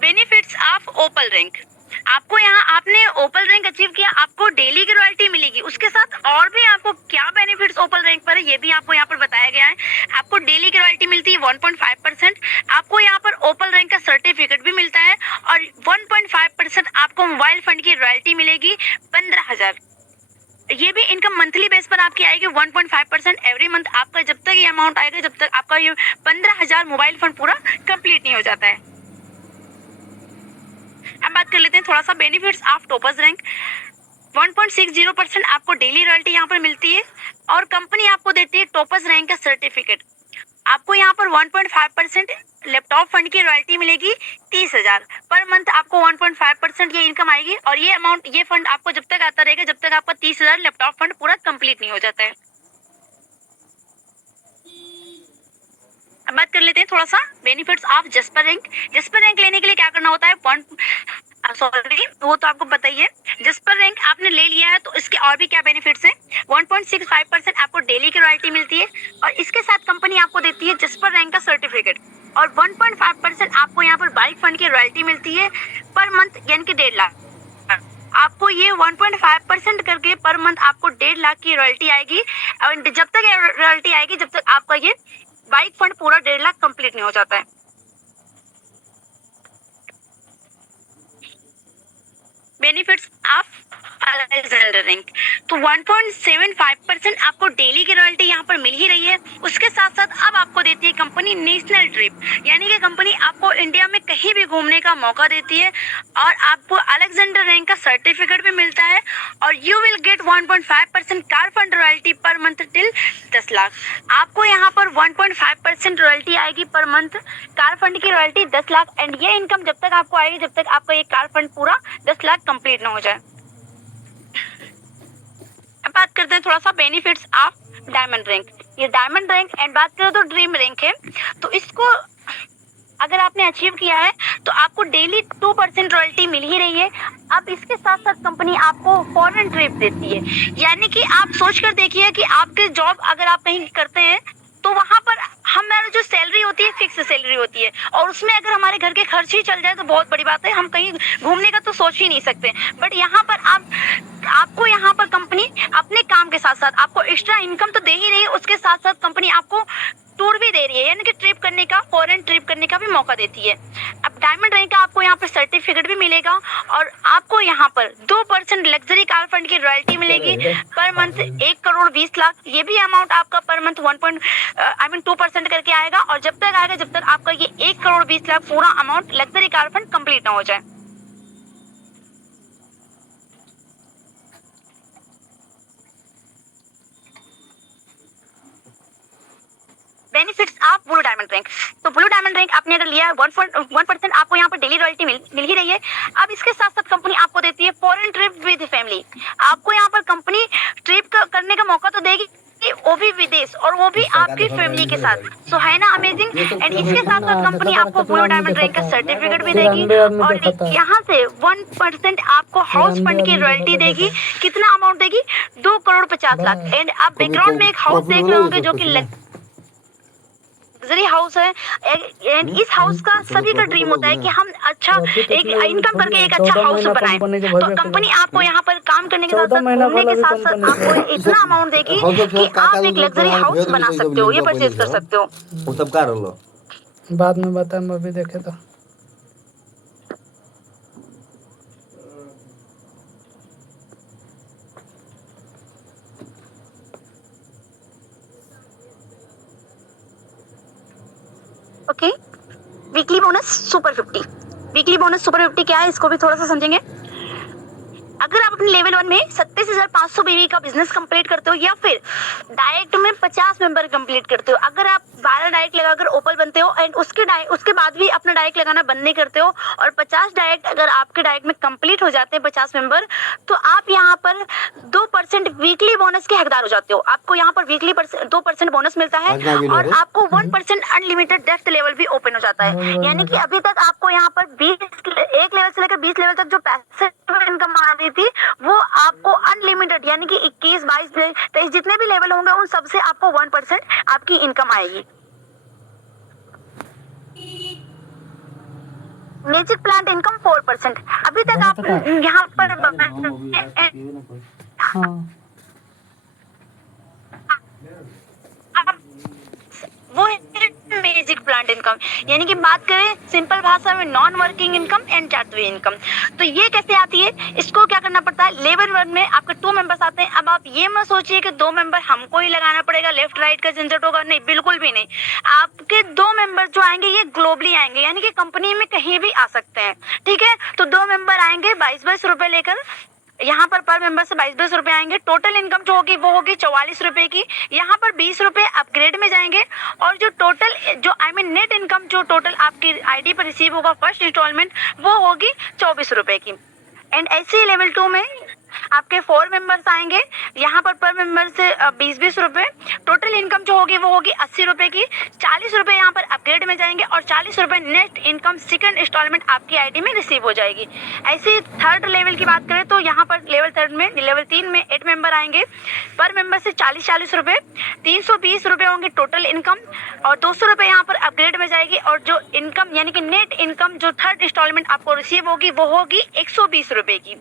Benefits of opal rank. आपको यहाँ आपने ओपल रैंक अचीव किया, आपको डेली की रॉयल्टी मिलेगी, उसके साथ और भी आपको क्या बेनिफिट्स ओपल रैंक पर है ये भी आपको यहाँ पर बताया गया है। आपको डेली की रॉयल्टी मिलती है 1.5%। आपको यहाँ पर ओपल रैंक का सर्टिफिकेट भी मिलता है और 1.5% आपको मोबाइल फंड की रॉयल्टी मिलेगी 15,000। ये भी इनकम मंथली बेस पर आपकी आएगी 1.5% एवरी मंथ। आपका जब तक ये अमाउंट आएगा जब तक आपका ये 15,000 मोबाइल फंड पूरा कंप्लीट नहीं हो जाता है। अब बात कर लेते हैं थोड़ा सा बेनिफिट्स ऑफ टोपस रैंक। 1.60% आपको डेली रॉयल्टी यहाँ पर मिलती है और कंपनी आपको देती है टॉपर्स रैंक का सर्टिफिकेट। आपको यहाँ पर 1.5% लैपटॉप फंड की रॉयल्टी मिलेगी 30,000 पर मंथ। आपको 1.5% ये इनकम आएगी और ये अमाउंट, ये फंड आपको जब तक आता रहेगा जब तक आपका 30,000 लैपटॉप फंड पूरा कंप्लीट नहीं हो जाता है। अब बात कर लेते हैं थोड़ा सा benefits of jasper rank. Jasper rank लेने के लिए क्या करना होता है, सॉरी वो तो आपको पता ही है। जस्पर रैंक आपने ले लिया है तो इसके और भी क्या बेनिफिट्स हैं। 1.65% आपको डेली की रॉयल्टी मिलती है और इसके साथ कंपनी आपको देती है जस्पर रैंक का सर्टिफिकेट और 1.5% आपको यहाँ पर बाइक फंड की रॉयल्टी मिलती है पर मंथ, यानी कि 1.5 लाख। आपको ये 1.5% करके पर मंथ आपको 1.5 लाख की रॉयल्टी आएगी और जब तक रॉयल्टी आएगी जब तक आपका ये बाइक फंड पूरा 1.5 लाख कंप्लीट नहीं हो जाता है। बेनिफिट्स ऑफ अलेक्जेंडर रैंक, तो 1.75% आपको डेली की रॉयल्टी यहाँ पर मिल ही रही है। उसके साथ साथ अब आपको देती है कंपनी नेशनल ट्रिप, यानी कि कंपनी आपको इंडिया में कहीं भी घूमने का मौका देती है और आपको अलेक्जेंडर रैंक का सर्टिफिकेट भी मिलता है और you will get 1.5% car fund royalty per month till 10 lakh. आपको यहाँ पर 1.5% रॉयल्टी आएगी पर मंथ, कार फंड की रॉयल्टी 10 लाख एंड ये इनकम जब तक आपको आएगी जब तक आपका ये कार फंड पूरा 10 लाख कंप्लीट ना हो जाए। अब बात करते हैं थोड़ा सा बेनिफिट्स ऑफ डायमंड रैंक। ये डायमंड रैंक एंड बात करें तो ड्रीम रैंक है, तो इसको अगर आपने अचीव किया है तो आपको डेली 2% रॉयल्टी मिल ही रही है। अब इसके साथ साथ कंपनी आपको फॉरेन ट्रिप देती है, यानी कि आप सोच कर देखिए कि आपके जॉब अगर आप कहीं करते हैं तो वहां पर हमारी जो सैलरी होती है फिक्स सैलरी होती है और उसमें अगर हमारे घर के खर्च ही चल जाए तो बहुत बड़ी बात है, हम कहीं घूमने का तो सोच ही नहीं सकते। बट यहाँ पर आपको यहाँ पर कंपनी अपने काम के साथ साथ आपको एक्स्ट्रा इनकम तो दे ही रही है, उसके साथ साथ कंपनी आपको टूर भी दे रही है, यानी कि ट्रिप करने का, फॉरेन ट्रिप करने का भी मौका देती है। अब डायमंड रैंक का आपको यहाँ पर सर्टिफिकेट भी मिलेगा और आपको यहाँ पर 2% लग्जरी कार फंड की रॉयल्टी मिलेगी पर मंथ 1,20,00,000। ये भी अमाउंट आपका पर मंथ 2% करके आएगा और जब तक आएगा जब तक आपका ये 1,20,00,000 पूरा amount luxury car fund complete ना हो जाए। Benefits of blue diamond rank, तो ब्लू डायमंड रैंक आपने अगर लिया है 1% आपको यहाँ पर डेली रॉयल्टी मिल ही रही है। अब इसके साथ साथ कंपनी आपको देती है फॉरेन ट्रिप विद फैमिली। आपको यहाँ पर कंपनी ट्रिप करने का मौका तो देगी, वो भी विदेश और वो भी आपकी फैमिली के साथ। सो है ना अमेजिंग। एंड इसके साथ साथ कंपनी आपको ब्लू डायमंड रैंक का सर्टिफिकेट भी देगी और यहाँ से 1% आपको हाउस फंड की रॉयल्टी देगी। कितना अमाउंट देगी, 2,50,00,000। एंड आप बैकग्राउंड में एक हाउस देख रहे होंगे जो कि लग्जरी हाउस है एंड इस हाउस का सभी का ड्रीम होता है कि हम अच्छा एक इनकम करके एक अच्छा हाउस बनाएं। तो कंपनी आपको यहाँ पर काम करने के साथ साथ घूमने के साथ साथ आपको इतना अमाउंट देगी कि आप एक लग्जरी हाउस बना सकते हो, ये परचेज कर सकते हो। वो सब का रहलो बाद में बताएं, अभी देखे तो okay. Weekly bonus super 50। Weekly bonus super 50 क्या है इसको भी थोड़ा सा समझेंगे। अगर आप अपने लेवल 1 में 27,500 बीवी का बिजनेस कंप्लीट करते हो या फिर डायरेक्ट में 50 मेंबर कंप्लीट करते हो, अगर आप 12 डायरेक्ट लगाकर ओपल बनते हो एंड उसके बाद भी अपना डायरेक्ट लगाना बंद नहीं करते हो और 50 डायरेक्ट अगर आपके डायरेक्ट में कंप्लीट हो जाते हैं 50 मेंबर, तो आप यहाँ पर 2% वीकली बोनस के हकदार हो जाते हो। आपको यहाँ पर वीकली 2% बोनस मिलता है और आपको 1% अनलिमिटेड डेप्थ लेवल भी ओपन हो जाता है। यानी कि अभी तक आपको यहाँ पर 1 लेवल से लेकर 20 लेवल तक जो पैसिव इनकम आ रही थी वो आपको अनलिमिटेड, यानी कि 21, 22, 23 जितने भी लेवल होंगे उन सब से आपको 1% आपकी इनकम आएगी। Magic plant income 4%। अभी तक आप यहाँ पर वो है मैजिक प्लांट इनकम, यानी कि बात करें सिंपल भाषा में नॉन वर्किंग इनकम एंड चार्टवे इनकम। तो ये कैसे आती है, इसको क्या करना पड़ता है, लेवल 1 में आपके 2 मेंबर्स आते हैं। अब आप ये मत सोचिए कि 2 मेंबर हमको ही लगाना पड़ेगा, लेफ्ट राइट का झंझट होगा, नहीं बिल्कुल भी नहीं। आपके 2 मेंबर जो आएंगे ये ग्लोबली आएंगे, यानी कि कंपनी में कहीं भी आ सकते हैं, ठीक है। तो 2 मेंबर आएंगे 22-22 रुपए लेकर यहाँ पर मेंबर से 22-22 रुपए आएंगे। टोटल इनकम जो होगी वो होगी 44 रुपए की। यहाँ पर 20 रुपए अपग्रेड में जाएंगे और जो टोटल जो नेट इनकम जो टोटल आपकी आईडी पर रिसीव होगा फर्स्ट इंस्टॉलमेंट वो होगी 24 रुपए की। एंड ऐसे ही लेवल 2 में आपके 4 मेंबर्स आएंगे। यहाँ पर मेंबर से 20-20 रुपए। टोटल इनकम जो होगी वो होगी 80 रुपए की। 40 रुपए यहाँ पर अपग्रेड में जाएंगे और 40 रुपए नेट इनकम सेकंड इंस्टॉलमेंट आपकी आईडी में रिसीव हो जाएगी। ऐसे ही थर्ड लेवल की बात करें तो यहाँ पर लेवल 3 में 8 मेंबर आएंगे। पर मेंबर से 40 रुपए, 320 रुपए होंगे टोटल इनकम और 200 रुपए यहाँ पर अपग्रेड में जाएगी और जो इनकम यानी कि नेट इनकम जो थर्ड इंस्टॉलमेंट आपको रिसीव होगी वो होगी 120 रुपए की।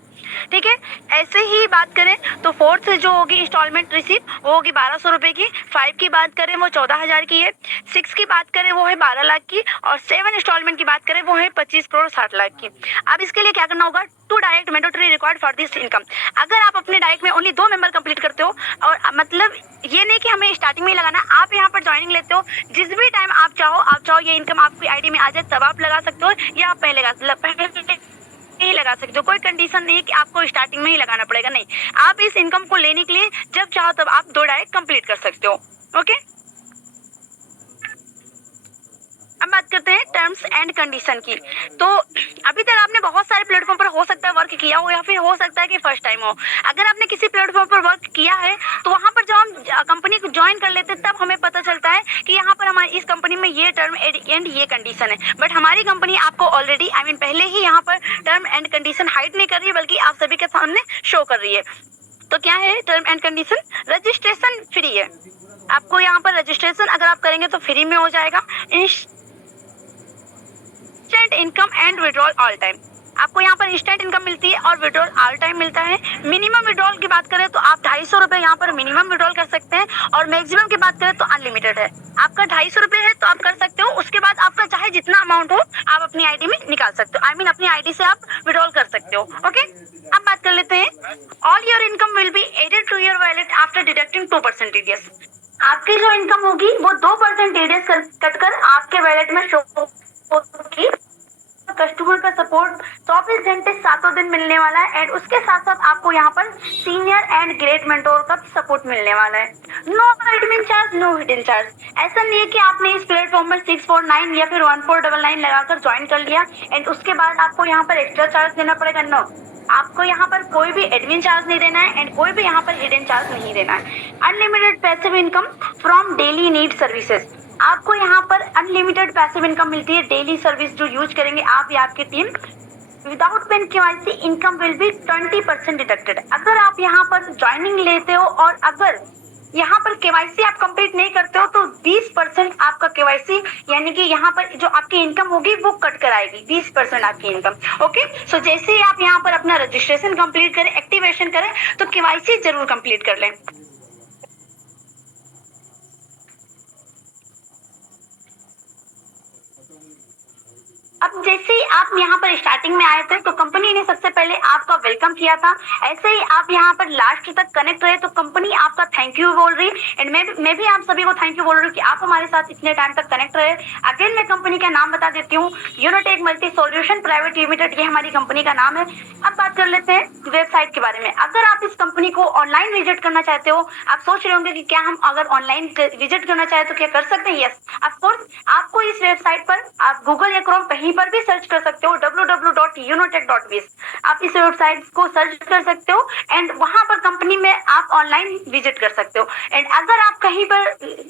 ठीक है, ऐसे ही बात करें तो फोर्थ जो होगी इंस्टॉलमेंट रिसीव वो होगी 1200 रुपए की। 5 की बात करें वो 14,000 की है। 6 की बात करें वो है 12 लाख की और 7 इंस्टॉलमेंट की बात करें वो है 25 करोड़ 60 लाख की। अब इसके लिए क्या करना होगा, 2 direct mandatory required for this income. अगर आप अपने डायरेक्ट में ओनली 2 मेंबर कंप्लीट करते हो और मतलब ये नहीं कि हमें स्टार्टिंग में ही लगाना, आप यहाँ पर ज्वाइनिंग लेते हो जिस भी टाइम आप चाहो ये इनकम आपकी आईडी में आ जाए तब आप लगा सकते हो या आप पहले नहीं लगा सकते हो। कोई कंडीशन नहीं है कि आपको स्टार्टिंग में ही लगाना पड़ेगा, नहीं, आप इस इनकम को लेने के लिए जब चाहो तब आप 2 डायरेक्ट कंप्लीट कर सकते हो। ओके, अब बात करते हैं टर्म्स एंड कंडीशन की। तो अभी तक आपने बहुत सारे प्लेटफॉर्म पर हो सकता है वर्क किया हो या फिर हो सकता है कि फर्स्ट टाइम हो। अगर आपने किसी प्लेटफॉर्म पर वर्क किया है तो वहाँ पर जब हम कंपनी को ज्वाइन कर लेते हैं तब हमें पता चलता है कि यहाँ पर हमारी इस कंपनी में ये टर्म एंड ये कंडीशन है। बट हमारी कंपनी आपको ऑलरेडी पहले ही यहाँ पर टर्म एंड कंडीशन हाइड नहीं कर रही है बल्कि आप सभी के सामने शो कर रही है। तो क्या है term and condition? Registration free है। आपको यहाँ पर रजिस्ट्रेशन अगर आप करेंगे तो फ्री में हो जाएगा। Instant income and withdrawal all time, आपको यहाँ पर इंस्टेंट इनकम मिलती है और विड्रॉल ऑल टाइम मिलता है। मिनिमम विड्रॉल की बात करें तो आप 250 रुपए यहाँ पर मिनिमम विड्रॉल कर सकते हैं और मैक्सिमम की बात करें तो अनलिमिटेड है। आपका 250 रुपए है तो आप कर सकते हो, उसके बाद आपका चाहे जितना अमाउंट हो आप अपनी आईडी में निकाल सकते हो। अपनी आईडी से आप विड्रॉल कर सकते हो। ओके, अब बात कर लेते हैं all your income will be added to your wallet after deducting 2% TDS। आपकी जो इनकम होगी वो 2% TDS कटकर आपके वॉलेट में शो होगी। कस्टमर का सपोर्ट 24 घंटे 7 दिन मिलने वाला है एंड उसके साथ साथ आपको यहाँ पर सीनियर एंड ग्रेट मेंटोर का सपोर्ट मिलने वाला है। No admin charge, no hidden charge. ऐसा नहीं है कि आपने इस प्लेटफॉर्म पर 649 या फिर 1499 लगाकर ज्वाइन कर लिया एंड उसके बाद आपको यहाँ पर एक्स्ट्रा चार्ज देना पड़ेगा। नो, आपको यहाँ पर कोई भी एडमिन चार्ज नहीं देना है एंड कोई भी यहाँ पर हिडन चार्ज नहीं देना है। Unlimited passive income from daily need services, आपको यहाँ पर अनलिमिटेड पैसिव इनकम मिलती है। डेली सर्विस जो यूज करेंगे आप या आपकी team, without PAN KYC income will be 20% deducted. अगर आप यहाँ पर ज्वाइनिंग लेते हो और अगर यहाँ पर KYC आप कंप्लीट नहीं करते हो तो 20% आपका KYC यानी कि यहाँ पर जो आपकी इनकम होगी वो कट कर आएगी, 20% आपकी इनकम। ओके, सो जैसे ही आप यहाँ पर अपना रजिस्ट्रेशन कंप्लीट करें, एक्टिवेशन करें तो KYC जरूर कंप्लीट कर लें। अब जैसे ही आप यहाँ पर स्टार्टिंग में आए थे तो कंपनी ने सबसे पहले आपका वेलकम किया था। ऐसे ही आप यहाँ पर लास्ट तक कनेक्ट रहे तो कंपनी आपका थैंक यू बोल रही एंड मैं भी आप सभी को थैंक यू बोल रही हूँ कि आप हमारे साथ इतने टाइम तक कनेक्ट रहे। अगेन मैं कंपनी का नाम बता देती हूँ, Unitech multi solution private limited, ये हमारी कंपनी का नाम है। अब बात कर लेते हैं वेबसाइट के बारे में। अगर आप इस कंपनी को ऑनलाइन विजिट करना चाहते हो, आप सोच रहे होंगे कि क्या हम अगर ऑनलाइन विजिट करना चाहे तो क्या कर सकते हैं? यस, ऑफकोर्स, आपको इस वेबसाइट पर आप गूगल या क्रोम कहीं पर भी सर्च कर सकते हो, www.unotech.biz। आप इस वेबसाइट को सर्च कर सकते हो एंड वहां पर कंपनी में आप ऑनलाइन विजिट कर सकते हो। एंड अगर आप कहीं पर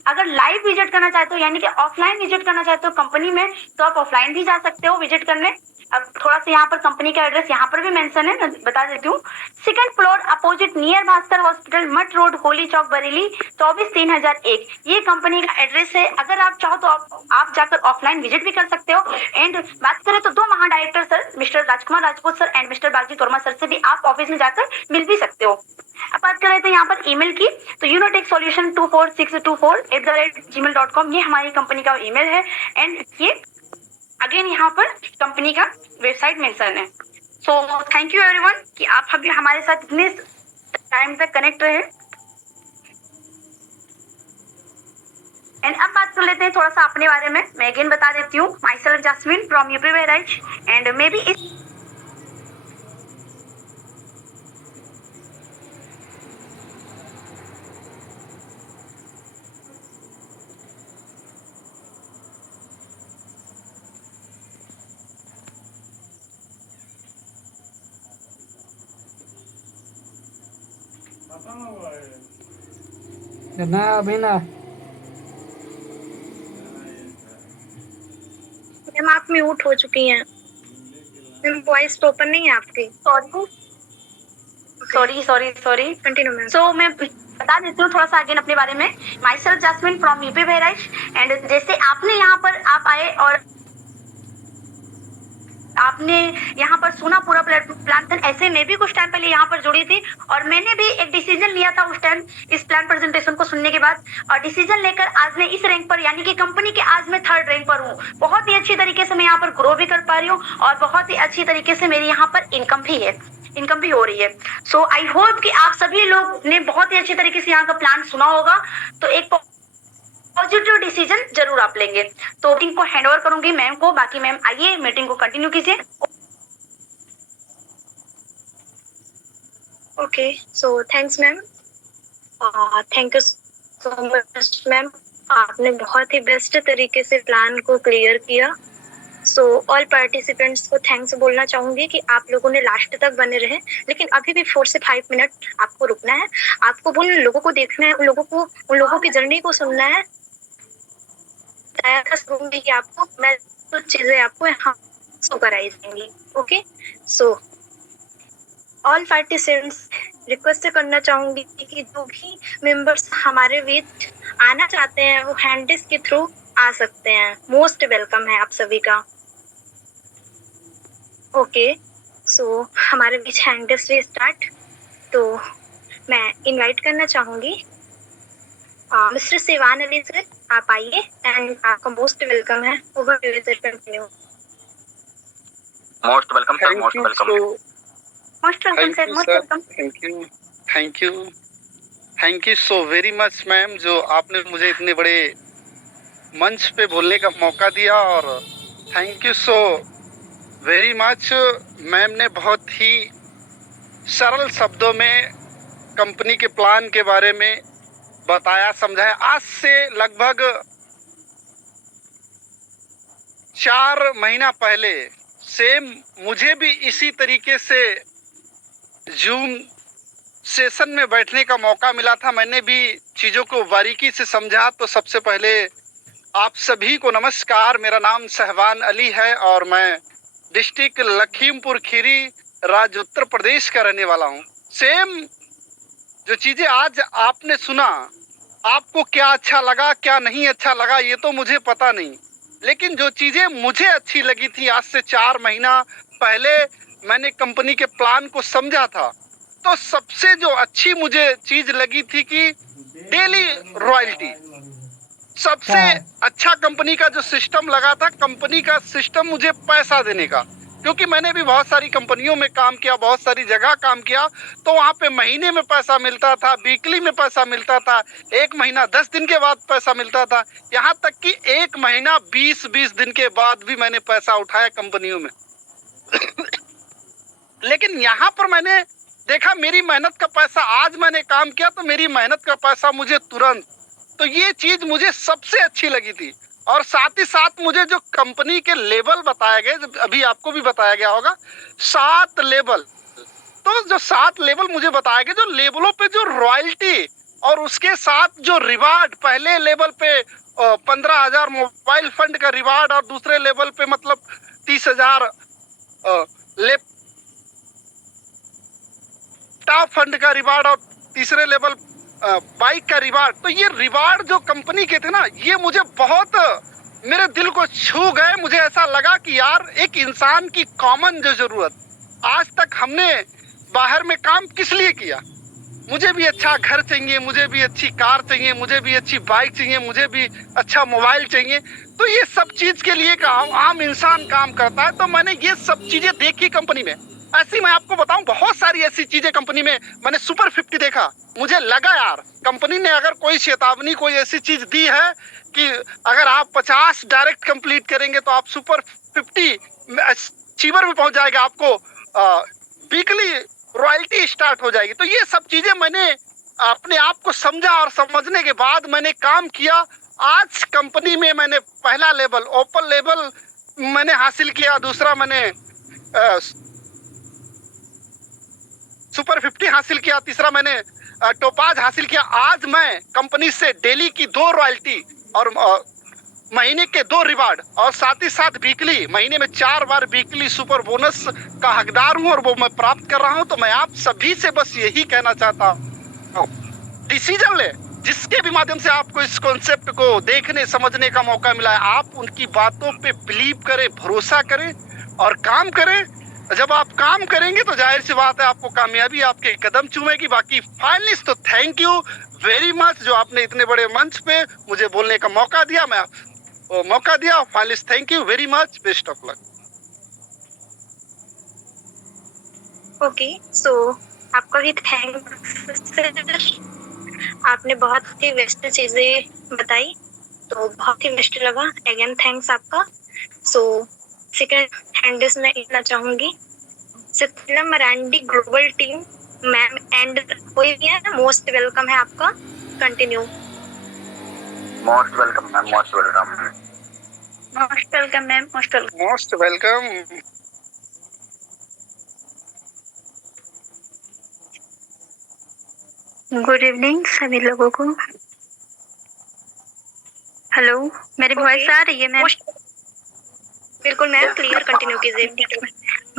अगर लाइव विजिट करना चाहते हो यानी कि ऑफलाइन विजिट करना चाहते हो कंपनी में तो आप ऑफलाइन भी जा सकते हो विजिट करने। अब थोड़ा सा यहाँ पर कंपनी का एड्रेस यहाँ पर भी मेंशन है, मैं बता देती हूँ। 2nd floor opposite near Bhaskar hospital, मट रोड, होली चौक, बरेली 24-3001, ये कंपनी का एड्रेस है। अगर आप चाहो तो आप जाकर ऑफलाइन विजिट भी कर सकते हो। एंड बात करें तो 2 महाडायरेक्टर sir mister Rajkumar Rajput sir and mister Bagji Torma sir से भी आप ऑफिस में जाकर मिल भी सकते हो। अब बात करें तो यहाँ पर ईमेल की तो unotechsolution24624@gmail.com, ये हमारी कंपनी का ईमेल है एंड ये अगेन यहाँ पर कंपनी का वेबसाइट मेंशन है। सो थैंक यू एवरीवन कि आप अभी हमारे साथ इतने टाइम तक कनेक्ट रहे। एंड अब बात कर लेते हैं थोड़ा सा अपने बारे में। मैं अगेन बता देती हूँ, myself Jasmine from UP Bahraich and maybe ना अभी ना। मैम आप म्यूट हो चुकी हैं। मैम वॉइस तो ओपन नहीं है आपकी। Sorry continue ma'am. सो मैं बता देती हूँ थोड़ा सा अगेन अपने बारे में। Myself Jasmine from UP Bahraich. And जैसे आपने यहाँ पर आप आए और आपने यहाँ पर सुना पूरा प्लान, ऐसे मैं भी कुछ टाइम पहले यहाँ पर जुड़ी थी और मैंने भी एक डिसीजन लिया था उस टाइम इस प्लान प्रेजेंटेशन को सुनने के बाद, और डिसीजन लेकर आज मैं इस रैंक पर यानी कि कंपनी के आज मैं 3rd रैंक पर हूँ। बहुत ही अच्छी तरीके से मैं यहाँ पर ग्रो भी कर पा रही हूँ और बहुत ही अच्छी तरीके से मेरी यहाँ पर इनकम भी हो रही है। सो आई होप कि आप सभी लोग ने बहुत ही अच्छी तरीके से यहाँ का प्लान सुना होगा, तो एक पॉजिटिव डिसीजन जरूर आप लेंगे। तो मीटिंग को हैंड ओवर करूंगी मैम को। बाकी मैम आइए मीटिंग को कंटिन्यू कीजिए। Okay so thanks ma'am. Thank you so much ma'am. आपने बहुत ही बेस्ट तरीके से प्लान को क्लियर किया। सो ऑल पार्टिसिपेंट्स को थैंक्स बोलना चाहूंगी कि आप लोगों ने लास्ट तक बने रहे, लेकिन अभी भी 4 से 5 मिनट आपको रुकना है। आपको उन लोगों को देखना है, उन लोगों की जर्नी को सुनना है। कि आपको मैं कुछ चीजें आपको यहाँ शो कराई जाएंगी। Okay so all participants request करना चाहूंगी कि जो भी मेंबर्स हमारे बीच आना चाहते हैं वो हैंडिस के थ्रू आ सकते हैं। मोस्ट वेलकम है आप सभी का। ओके सो हमारे बीच हैंडिस भी स्टार्ट। तो मैं इनवाइट करना चाहूंगी मिस्टर सिवान अली सर, आप आइए एंड आपका मोस्ट वेलकम है। Over to you sir, continue. Most welcome sir, most welcome. Most welcome sir, most welcome. Thank you so very much ma'am, जो आपने मुझे इतने बड़े मंच पे बोलने का मौका दिया। और thank you so very much ma'am ने बहुत ही सरल शब्दों में कंपनी के प्लान के बारे में बताया, समझाया। आज से लगभग 4 महीना पहले सेम मुझे भी इसी तरीके से जूम सेशन में बैठने का मौका मिला था। मैंने भी चीज़ों को बारीकी से समझा। तो सबसे पहले आप सभी को नमस्कार। मेरा नाम सहवान अली है और मैं डिस्ट्रिक्ट लखीमपुर खीरी, राज्य उत्तर प्रदेश का रहने वाला हूँ। सेम जो चीज़ें आज आपने सुना, आपको क्या अच्छा लगा क्या नहीं अच्छा लगा ये तो मुझे पता नहीं, लेकिन जो चीज़ें मुझे अच्छी लगी थी, आज से 4 महीना पहले मैंने कंपनी के प्लान को समझा था। तो सबसे जो अच्छी मुझे चीज़ लगी थी कि डेली रॉयल्टी। सबसे अच्छा कंपनी का जो सिस्टम लगा था, कंपनी का सिस्टम मुझे पैसा देने का, क्योंकि मैंने भी बहुत सारी कंपनियों में काम किया, बहुत सारी जगह काम किया। तो वहाँ पे महीने में पैसा मिलता था, वीकली में पैसा मिलता था, 1 महीना 10 दिन के बाद पैसा मिलता था, यहाँ तक कि 1 महीना 20 दिन के बाद भी मैंने पैसा उठाया कंपनियों में। लेकिन यहाँ पर मैंने देखा मेरी मेहनत का पैसा, आज मैंने काम किया तो मेरी मेहनत का पैसा मुझे तुरंत। तो ये चीज़ मुझे सबसे अच्छी लगी थी। और साथ ही साथ मुझे जो कंपनी के लेवल बताए गए, अभी आपको भी बताया गया होगा 7 लेवल। तो जो 7 लेवल मुझे बताए गए, जो लेवलों पे जो रॉयल्टी और उसके साथ जो रिवार्ड, पहले लेवल पे 15,000 मोबाइल फंड का रिवार्ड और दूसरे लेवल पे मतलब 30,000 लैपटॉप फंड का रिवार्ड और तीसरे लेवल बाइक का रिवार्ड। तो ये रिवार्ड जो कंपनी के थे ना, ये मुझे बहुत मेरे दिल को छू गए। मुझे ऐसा लगा कि यार एक इंसान की कॉमन जो जरूरत, आज तक हमने बाहर में काम किस लिए किया, मुझे भी अच्छा घर चाहिए, मुझे भी अच्छी कार चाहिए, मुझे भी अच्छी बाइक चाहिए, मुझे भी अच्छा मोबाइल चाहिए। तो ये सब चीज के लिए आम इंसान काम करता है। तो मैंने ये सब चीजें देखी कंपनी में। ऐसी मैं आपको बताऊं, बहुत सारी ऐसी चीजें कंपनी में। मैंने सुपर 50 देखा, मुझे लगा यार कंपनी ने अगर कोई चेतावनी, कोई ऐसी चीज दी है कि अगर आप 50 डायरेक्ट कंप्लीट करेंगे तो आप सुपर 50 अचीवर भी पहुंच जाएगा, आपको वीकली रॉयल्टी स्टार्ट हो जाएगी। तो ये सब चीजें मैंने अपने आप को समझा और समझने के बाद मैंने काम किया। आज कंपनी में मैंने पहला लेवल ओपन लेवल मैंने हासिल किया, दूसरा मैंने सुपर 50 हासिल किया, तीसरा मैंने टोपाज हासिल किया। आज मैं कंपनी से डेली की 2 रॉयल्टी और महीने के 2 रिवार्ड और साथ ही साथ वीकली महीने में 4 बार वीकली सुपर बोनस का हकदार हूं और वो मैं प्राप्त कर रहा हूं। तो मैं आप सभी से बस यही कहना चाहता हूं, डिसीजन ले, जिसके भी माध्यम से आपको इस कॉन्सेप्ट को देखने समझने का मौका मिला है, आप उनकी बातों पे बिलीव करें, भरोसा करें और काम करें। जब आप काम करेंगे तो जाहिर सी बात है आपको कामयाबी आपके कदम चूमेगी। बाकी फाइनली तो थैंक यू वेरी मच जो आपने इतने बड़े मंच पे मुझे बोलने का मौका दिया। Finally thank you very much, best of luck. Okay, so आपका भी थैंक्स। आपने बहुत ही बेस्ट चीजें बताई, तो बहुत ही बेस्ट लगा। अगेन थैंक्स आपका। सो सेकंड हैंडल्स मैं लिखना चाहूंगी, Sithla Marandi global team ma'am and कोई भी है, मोस्ट वेलकम है आपका। Continue. Most welcome ma'am, most welcome. Most welcome ma'am, most welcome. Most welcome. Good evening सभी लोगों को। हेलो, मेरी वॉइस आ रही है मैम? बिल्कुल मैम, क्लियर कंटिन्यू कीजिए।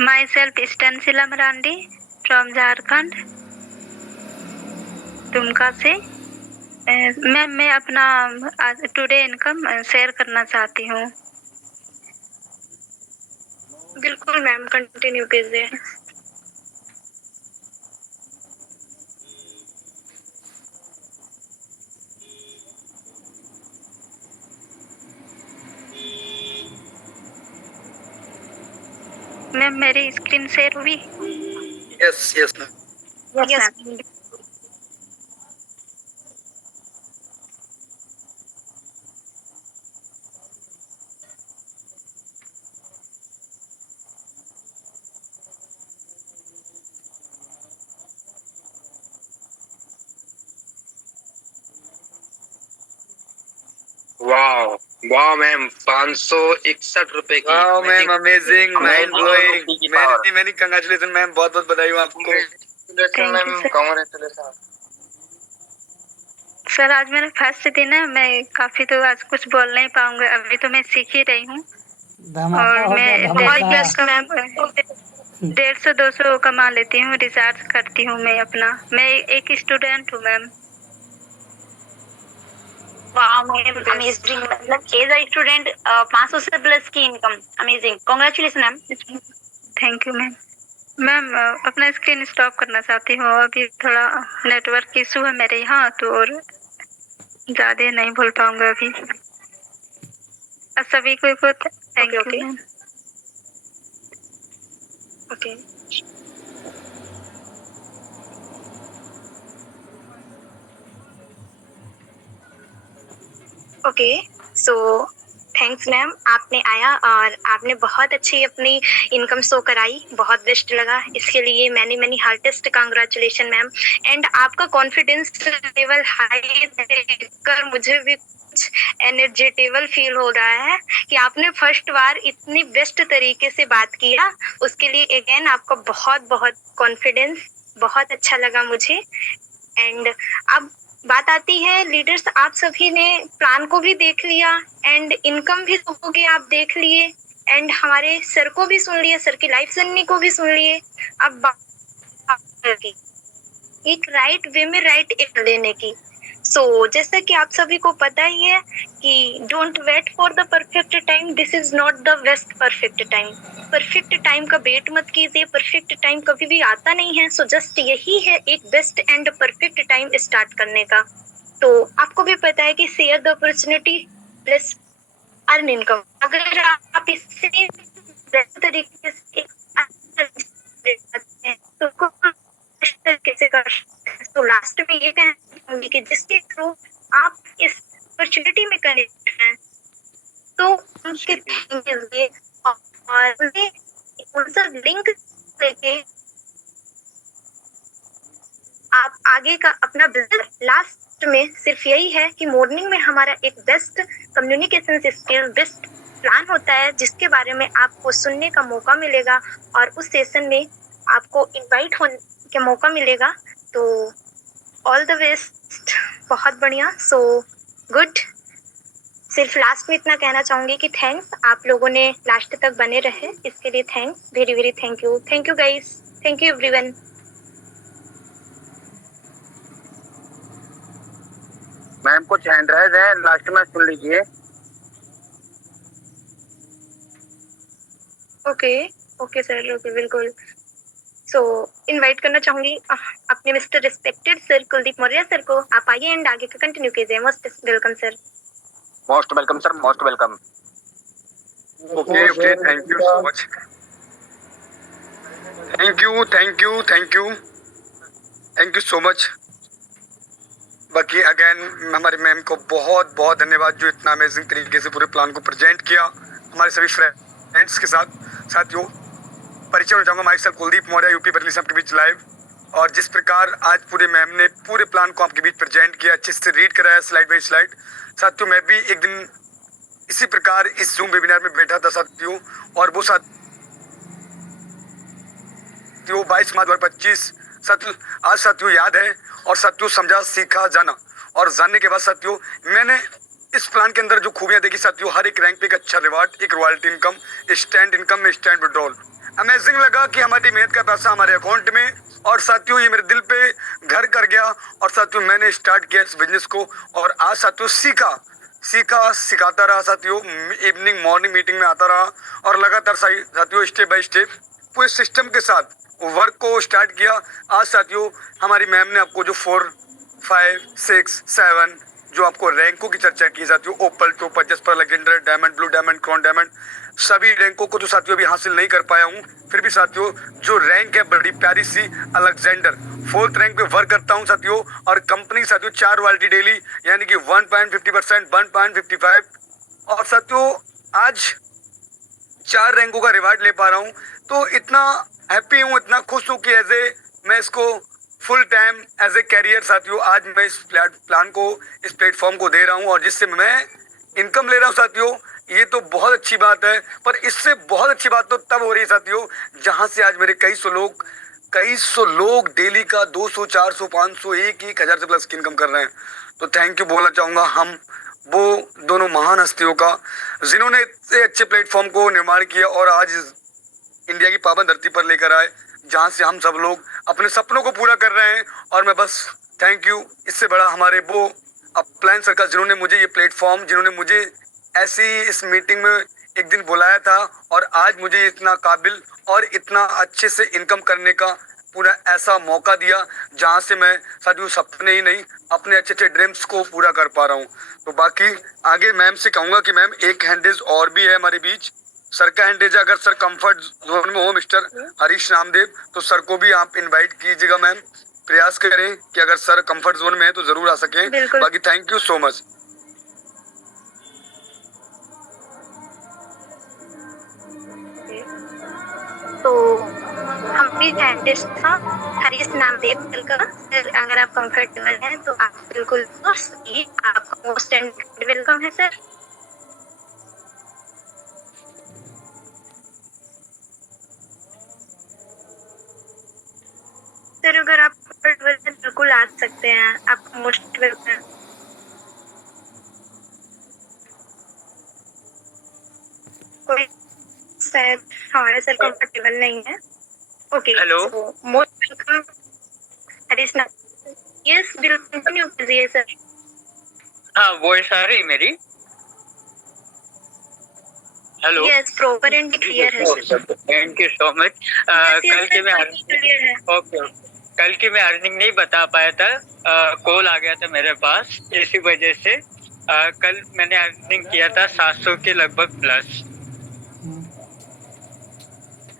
Myself Stensila Marandi from Jharkhand, Dumka से। मैम मैं अपना टुडे इनकम शेयर करना चाहती हूँ। बिल्कुल मैम, कंटिन्यू कीजिए। मैम मेरी स्क्रीन शेयर हुई? Yes yes ma'am. Yes wow wow ma'am, 561 रुपए की। Wow ma'am, amazing, mind blowing. Many congratulation ma'am, बहुत बहुत बधाई हो आपको। Congratulations, सर आज मेरा फर्स्ट दिन है, मैं काफी तो आज कुछ बोल नहीं पाऊंगा, अभी तो मैं सीख ही रही हूँ। धमाका हो गया, मैं धमाका। मैम 150-200 कमा लेती हूँ, रिचार्ज करती हूँ मैं अपना। मैं एक स्टूडेंट हूँ मैम। वाह मैम, अमेजिंग। मतलब एज अ स्टूडेंट 500 से प्लस की income, amazing. Congratulation ma'am. Thank you ma'am. Ma'am अपना स्क्रीन स्टॉप करना चाहती हूँ, अभी थोड़ा नेटवर्क इशू है मेरे यहाँ, तो और ज़्यादा नहीं बोल पाऊंगा अभी। सभी को thank you ma'am. Okay, okay, so thanks ma'am, आपने आया और आपने बहुत अच्छी अपनी इनकम शो कराई, बहुत बेस्ट लगा। इसके लिए many heartiest congratulation ma'am. And आपका कॉन्फिडेंस लेवल हाई देखकर मुझे भी कुछ एनर्जेटेबल फील हो रहा है कि आपने फर्स्ट बार इतनी बेस्ट तरीके से बात किया। उसके लिए अगेन आपका बहुत बहुत कॉन्फिडेंस, बहुत अच्छा लगा मुझे। एंड अब बात आती है लीडर्स, आप सभी ने प्लान को भी देख लिया एंड इनकम भी होगी आप देख लिए, एंड हमारे सर को भी सुन लिया, सर की लाइफ जर्नी को भी सुन लिए। अब बात की एक राइट वे में राइट लेने की। सो जैसा कि आप सभी को पता ही है कि don't wait for the perfect time, this is not the best perfect time. Perfect time का वेट मत कीजिए, परफेक्ट टाइम कभी भी आता नहीं है। सो जस्ट यही है एक best and perfect time start करने का। तो आपको भी पता है कि share the opportunity plus earn income. अगर आप इससे बेस्ट तरीके से तो तरीके से कर, तो लास्ट में ये कहूंगी कि जिसके थ्रू आप इस अपॉर्चुनिटी में कनेक्ट हैं, तो उनके कीजिए और उनसे लिंक लेके आप आगे का अपना बिजनेस। लास्ट में सिर्फ यही है कि मॉर्निंग में हमारा एक best communication skill, best plan होता है जिसके बारे में आपको सुनने का मौका मिलेगा और उस सेशन में आपको इनवाइट होने का मौका मिलेगा। तो ऑल द बेस्ट। बहुत बढ़िया, सो गुड। सिर्फ लास्ट में इतना कहना चाहूंगी कि थैंक्स, आप लोगों ने लास्ट तक बने रहे, इसके लिए thanks, very very thank you guys, thank you everyone. Ma'am कुछ हैंड राइज है, लास्ट में सुन लीजिए। ओके ओके सर, ओके बिल्कुल। सो इनवाइट करना चाहूंगी अपने mister respected sir Kuldeep Maurya sir को। आप आइए एंड आगे का कंटिन्यू कीजिए। Most welcome sir. Most welcome sir, most welcome. Okay okay, thank you so much. Thank you so much. बाकी अगेन हमारी मैम को बहुत बहुत धन्यवाद जो इतना अमेजिंग तरीके से पूरे प्लान को प्रेजेंट किया हमारे सभी फ्रेंड्स के साथ। साथियों, परिचय होना चाहूँगा, my self Kuldeep Maurya, UP Bareilly से आपके बीच लाइव। और जिस प्रकार आज पूरे मैम ने पूरे प्लान को आपके बीच प्रेजेंट किया, अच्छे से रीड कराया स्लाइड बाई स्लाइड। साथियों, मैं भी एक दिन इसी प्रकार इस जूम वेबिनार में बैठा था साथियों, और वो साथियों 22 मार्च 2025 साथियों आज साथियों याद है। और साथियों समझा, सीखा, जाना, और जानने के बाद साथियों मैंने इस प्लान के अंदर जो खूबियां देखी साथियों, हर एक रैंक पे एक अच्छा रिवार्ड, एक रॉयल्टी इनकम, स्टैंड इनकम में स्टैंड विड्रॉल। अमेजिंग लगा कि हमारी मेहनत का पैसा हमारे अकाउंट में, और साथियों ये मेरे दिल पे घर कर गया। और साथियों मैंने स्टार्ट किया इस बिजनेस को, और आज साथियों सिखाता रहा साथियों, इवनिंग मॉर्निंग मीटिंग में आता रहा, और लगातार साथियों स्टेप बाय स्टेप पूरे सिस्टम के साथ वर्क को स्टार्ट किया। आज साथियों हमारी मैम ने आपको जो 4, 5, 6, 7 जो आपको रैंकों की चर्चा की साथियों, ओपल, टोपर, जस्पर, लेजेंडर, diamond, blue diamond, crown diamond, सभी रैंकों को तो साथियों अभी हासिल नहीं कर पाया हूँ। फिर भी साथियों जो रैंक है बड़ी प्यारी सी, अलेक्जेंडर 4th रैंक पे वर्क करता हूँ साथियों, और कंपनी साथियों 4 रॉयल्टी डेली, यानी कि 1.50%, 1.55, और साथियों आज 4 रैंकों का रिवार्ड ले पा रहा हूँ। तो इतना हैप्पी हूँ, इतना खुश हूँ कि मैं इसको full time as a career साथियों आज मैं इस प्लान को, इस प्लेटफॉर्म को दे रहा हूँ, और जिससे मैं इनकम ले रहा हूँ साथियों। ये तो बहुत अच्छी बात है, पर इससे बहुत अच्छी बात तो तब हो रही है साथियों जहाँ से आज मेरे कई सौ लोग डेली का 200, 400, 500, 1,000 से प्लस की इनकम कर रहे हैं। तो थैंक यू बोलना चाहूँगा हम वो दोनों महान हस्तियों का, जिन्होंने इतने अच्छे प्लेटफॉर्म को निर्माण किया और आज इंडिया की पावन धरती पर लेकर आए, जहां से हम सब लोग अपने सपनों को पूरा कर रहे हैं। और मैं बस थैंक यू, इससे बड़ा हमारे वो अपलाइन सर्कल जिन्होंने मुझे ये प्लेटफॉर्म, जिन्होंने मुझे ऐसी इस मीटिंग में एक दिन बुलाया था, और आज मुझे इतना काबिल और इतना अच्छे से इनकम करने का पूरा ऐसा मौका दिया, जहां से मैं साथियों सपने ही नहीं अपने अच्छे अच्छे ड्रीम्स को पूरा कर पा रहा हूँ। तो बाकी आगे मैम से कहूँगा कि मैम एक हैंडेज और भी है हमारे बीच, सर का हैंडेज, अगर सर कंफर्ट जोन में हो मिस्टर हरीश रामदेव, तो सर को भी आप इनवाइट कीजिएगा मैम। प्रयास करें कि अगर सर कंफर्ट जोन में है तो जरूर आ सकें। बाकी थैंक यू सो मच। तो हम भी कैंडिडेट था हरीश नामदेव का। अगर आप कंफर्टेबल हैं तो आप बिल्कुल आपका मोस्ट एंड वेलकम है सर। सर अगर आप कंफर्टेबल हैं बिल्कुल आ सकते हैं, आपका मोस्ट वेलकम। कोई शायद हमारे सर कंफर्टेबल नहीं है। Okay, hello, most welcome Harish नाम। यस, बिल्कुल कंटिन्यू कीजिए सर। हाँ वॉइस आ रही मेरी? Hello, yes, proper and clear है sir. Thank you so much. कल की मैं अर्निंग नहीं बता पाया था, कॉल आ गया था मेरे पास, इसी वजह से कल मैंने अर्निंग किया था 700 के लगभग प्लस।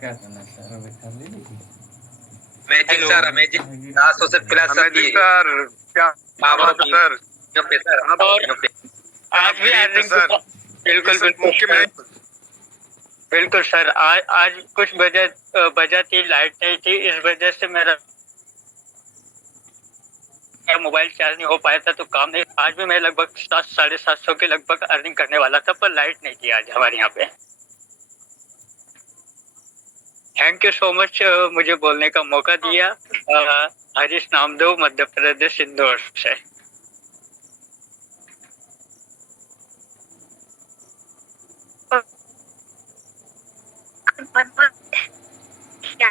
क्या करना सर, अभी कर लीजिए। मैजिक सर, अमेजिंग 700 से प्लस सर, क्या बात है सर। और आज भी अर्निंग बिल्कुल बिल्कुल सर। आज कुछ वजह थी, लाइट नहीं थी, इस वजह से मेरा मोबाइल चार्ज नहीं हो पाया था, तो काम नहीं। आज भी मैं लगभग 700-750 के लगभग अर्निंग करने वाला था, पर लाइट नहीं थी आज हमारे यहाँ पे। थैंक यू सो मच मुझे बोलने का मौका दिया। हरीश नामदेव, मध्य प्रदेश, इंदौर से। क्या